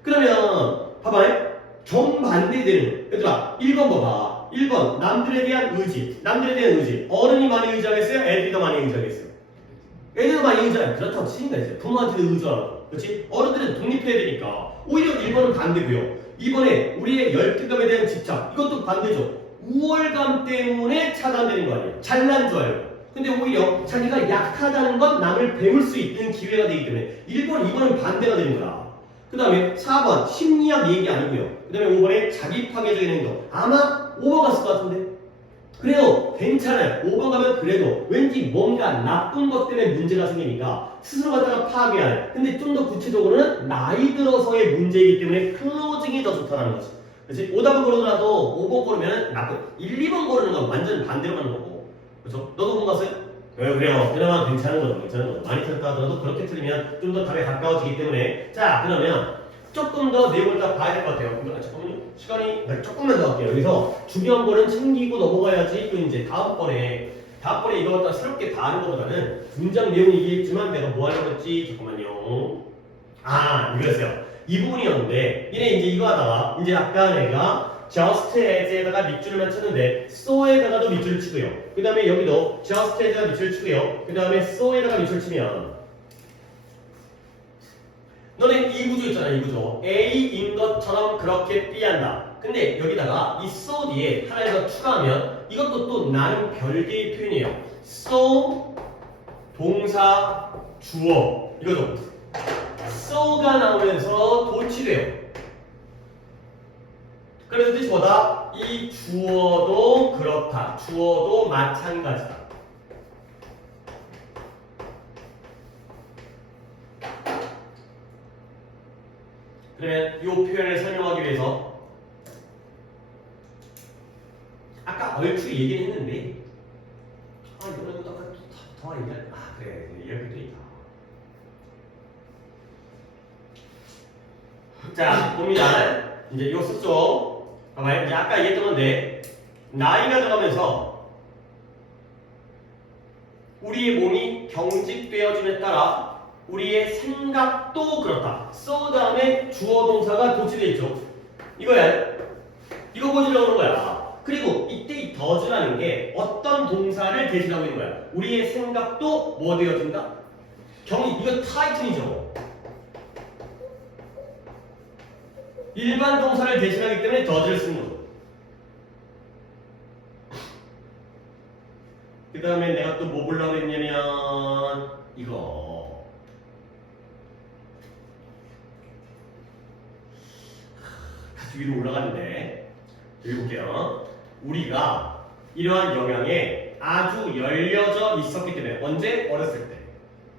그러면 봐봐요. 정반대되는 얘들아 1번 봐봐. 1번 남들에 대한 의지. 어른이 많이 의지하겠어요? 애들이 더 많이 의지하겠어요? 애들도 많이 의지하요. 그렇다고 치니까 이제 부모한테도 의지하고 그렇지? 어른들은 독립해야 되니까 오히려 1번은 반대고요. 2번에 우리의 열등감에 대한 집착 이것도 반대죠. 우월감 때문에 차단되는 거 아니에요. 잘난 줄 알고. 근데 오히려 자기가 약하다는 건 남을 배울 수 있는 기회가 되기 때문에 1번, 2번은 반대가 되는 거야. 그 다음에 4번 심리학 얘기 아니고요. 그 다음에 5번에 자기 파괴적인 행동. 아마 5번 갔을 것 같은데 그래도 괜찮아요. 5번 가면 그래도 왠지 뭔가 나쁜 것 때문에 문제가 생기니까 스스로 갖다가 파괴하는. 근데 좀 더 구체적으로는 나이 들어서의 문제이기 때문에 클로징이 더 좋다는 거지. 그렇지? 오답을 고르더라도 5번 고르면 나쁜. 1, 2번 고르는 건 완전 반대로 가는 거고. 그렇죠? 너도 5번 갔어요? 그래요. 그나마 괜찮은 거죠. 많이 틀렸다 하더라도 그렇게 틀리면 좀 더 답에 가까워지기 때문에. 자, 그러면 조금 더 내용을 다 봐야 될 것 같아요. 잠깐만요. 시간이 조금만 더 할게요. 여기서 중요한 거는 챙기고 넘어가야지. 또 이제 다음번에 이거 갖다 새롭게 다 하는 것보다는 문장 내용이 얘기했지만 내가 뭐 하려고 했지? 잠깐만요. 이거였어요. 이 부분이었는데 얘네 이제 이거 하다가 이제 아까 내가 just as에다가 밑줄을 맞췄는데 so에다가도 밑줄을 치고요. 그 다음에 여기도 just as에다가 밑줄을 치고요. 그 다음에 so에다가 밑줄을 치면 너네 이 구조 있잖아. 이 구조 A인 것처럼 그렇게 B한다. 근데 여기다가 이 so 뒤에 하나 더 추가하면 이것도 또 나름 별개의 표현이에요. so 동사 주어 이거죠. so가 나오면서 도치돼요. 그래서 뜻이 뭐다? 이 주어도 그렇다. 주어도 마찬가지다. 그러면 이 표현을 설명하기 위해서 아까 얼추 얘기를 했는데 이거는 더 얘기할 그래 이렇게 돼 있다. 자 봅니다. 이제 이거 썼죠. 봐봐요. 이제 아까 얘기했던 건데 나이가 들어가면서 우리의 몸이 경직되어짐에 따라 우리의 생각도 그렇다. so 다음에 주어 동사가 도치되어 있죠. 이거야. 이거 보여주려고 하는 거야. 그리고 이때 이 does라는 게 어떤 동사를 대신하고 있는 거야. 우리의 생각도 뭐 되어진다? 이거 타이틀이죠. 일반 동사를 대신하기 때문에 does를 쓰는 거죠. 그 다음에 내가 또 뭐 보려고 했냐면 이거 다시 위로 올라가는데 여기 볼게요. 우리가 이러한 영향에 아주 열려져 있었기 때문에 언제? 어렸을 때.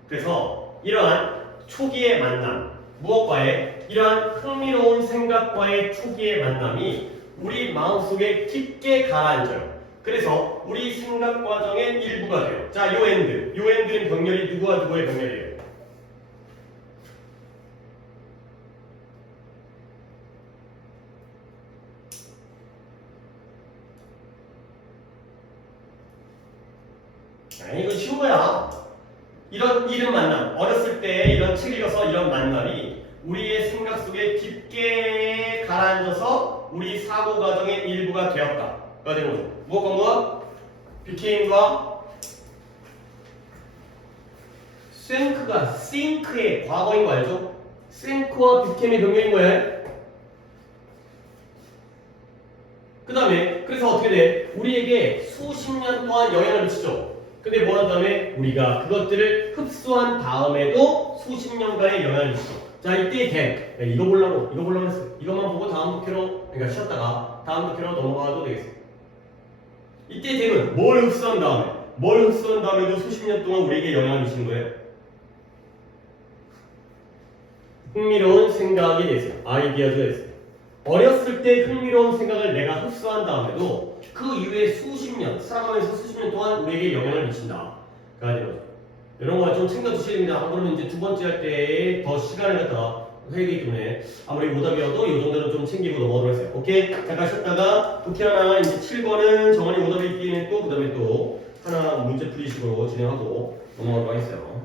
그래서 이러한 초기의 만남 무엇과의? 이러한 흥미로운 생각과의 초기의 만남이 우리 마음속에 깊게 가라앉아요. 그래서 우리 생각 과정의 일부가 돼요. 자, 요 엔드는 병렬이 누구와 누구의 병렬이에요? 아니, 이건 쉬운 거야. 이런 만남, 어렸을 때 이런 책 읽어서 이런 만남이 우리의 생각 속에 깊게 가라앉아서 우리 사고 과정의 일부가 되었다가 되는 거죠. 무엇과 무엇? became과 think가 think의 과거인 거 알죠? think와 became의 병렬인 거예요. 그 다음에 그래서 어떻게 돼? 우리에게 수십 년 동안 영향을 미치죠. 근데 뭐 한 다음에 우리가 그것들을 흡수한 다음에도 수십 년간의 영향을 미치죠. 자, 이때 된 이거 보려고 했어요. 이것만 보고 다음 독해로 그러니까 쉬었다가 다음 독해로 넘어가도 되겠어요. 이때 됨은 뭘 흡수한 다음에도 수십 년 동안 우리에게 영향을 미치는 거예요. 흥미로운 생각이 됐어요. 아이디어가 됐어요. 어렸을 때 흥미로운 생각을 내가 흡수한 다음에도 그 이후에 수십 년, 살아가면서 수십 년 동안 우리에게 영향을 미친다. 그러니까 이런 거 좀 챙겨주셔야 됩니다. 안 그러면 이제 두 번째 할 때 더 시간을 갖다가 해야 되기 때문에 아무리 오답이어도 이 정도는 좀 챙기고 넘어가도록 했어요. 오케이? 잠깐 쉬었다가 독해 하나 이제 7번은 정원이 오답이 있긴 했고 그 다음에 또 하나 문제 풀이식으로 진행하고 넘어가도록 하겠어요.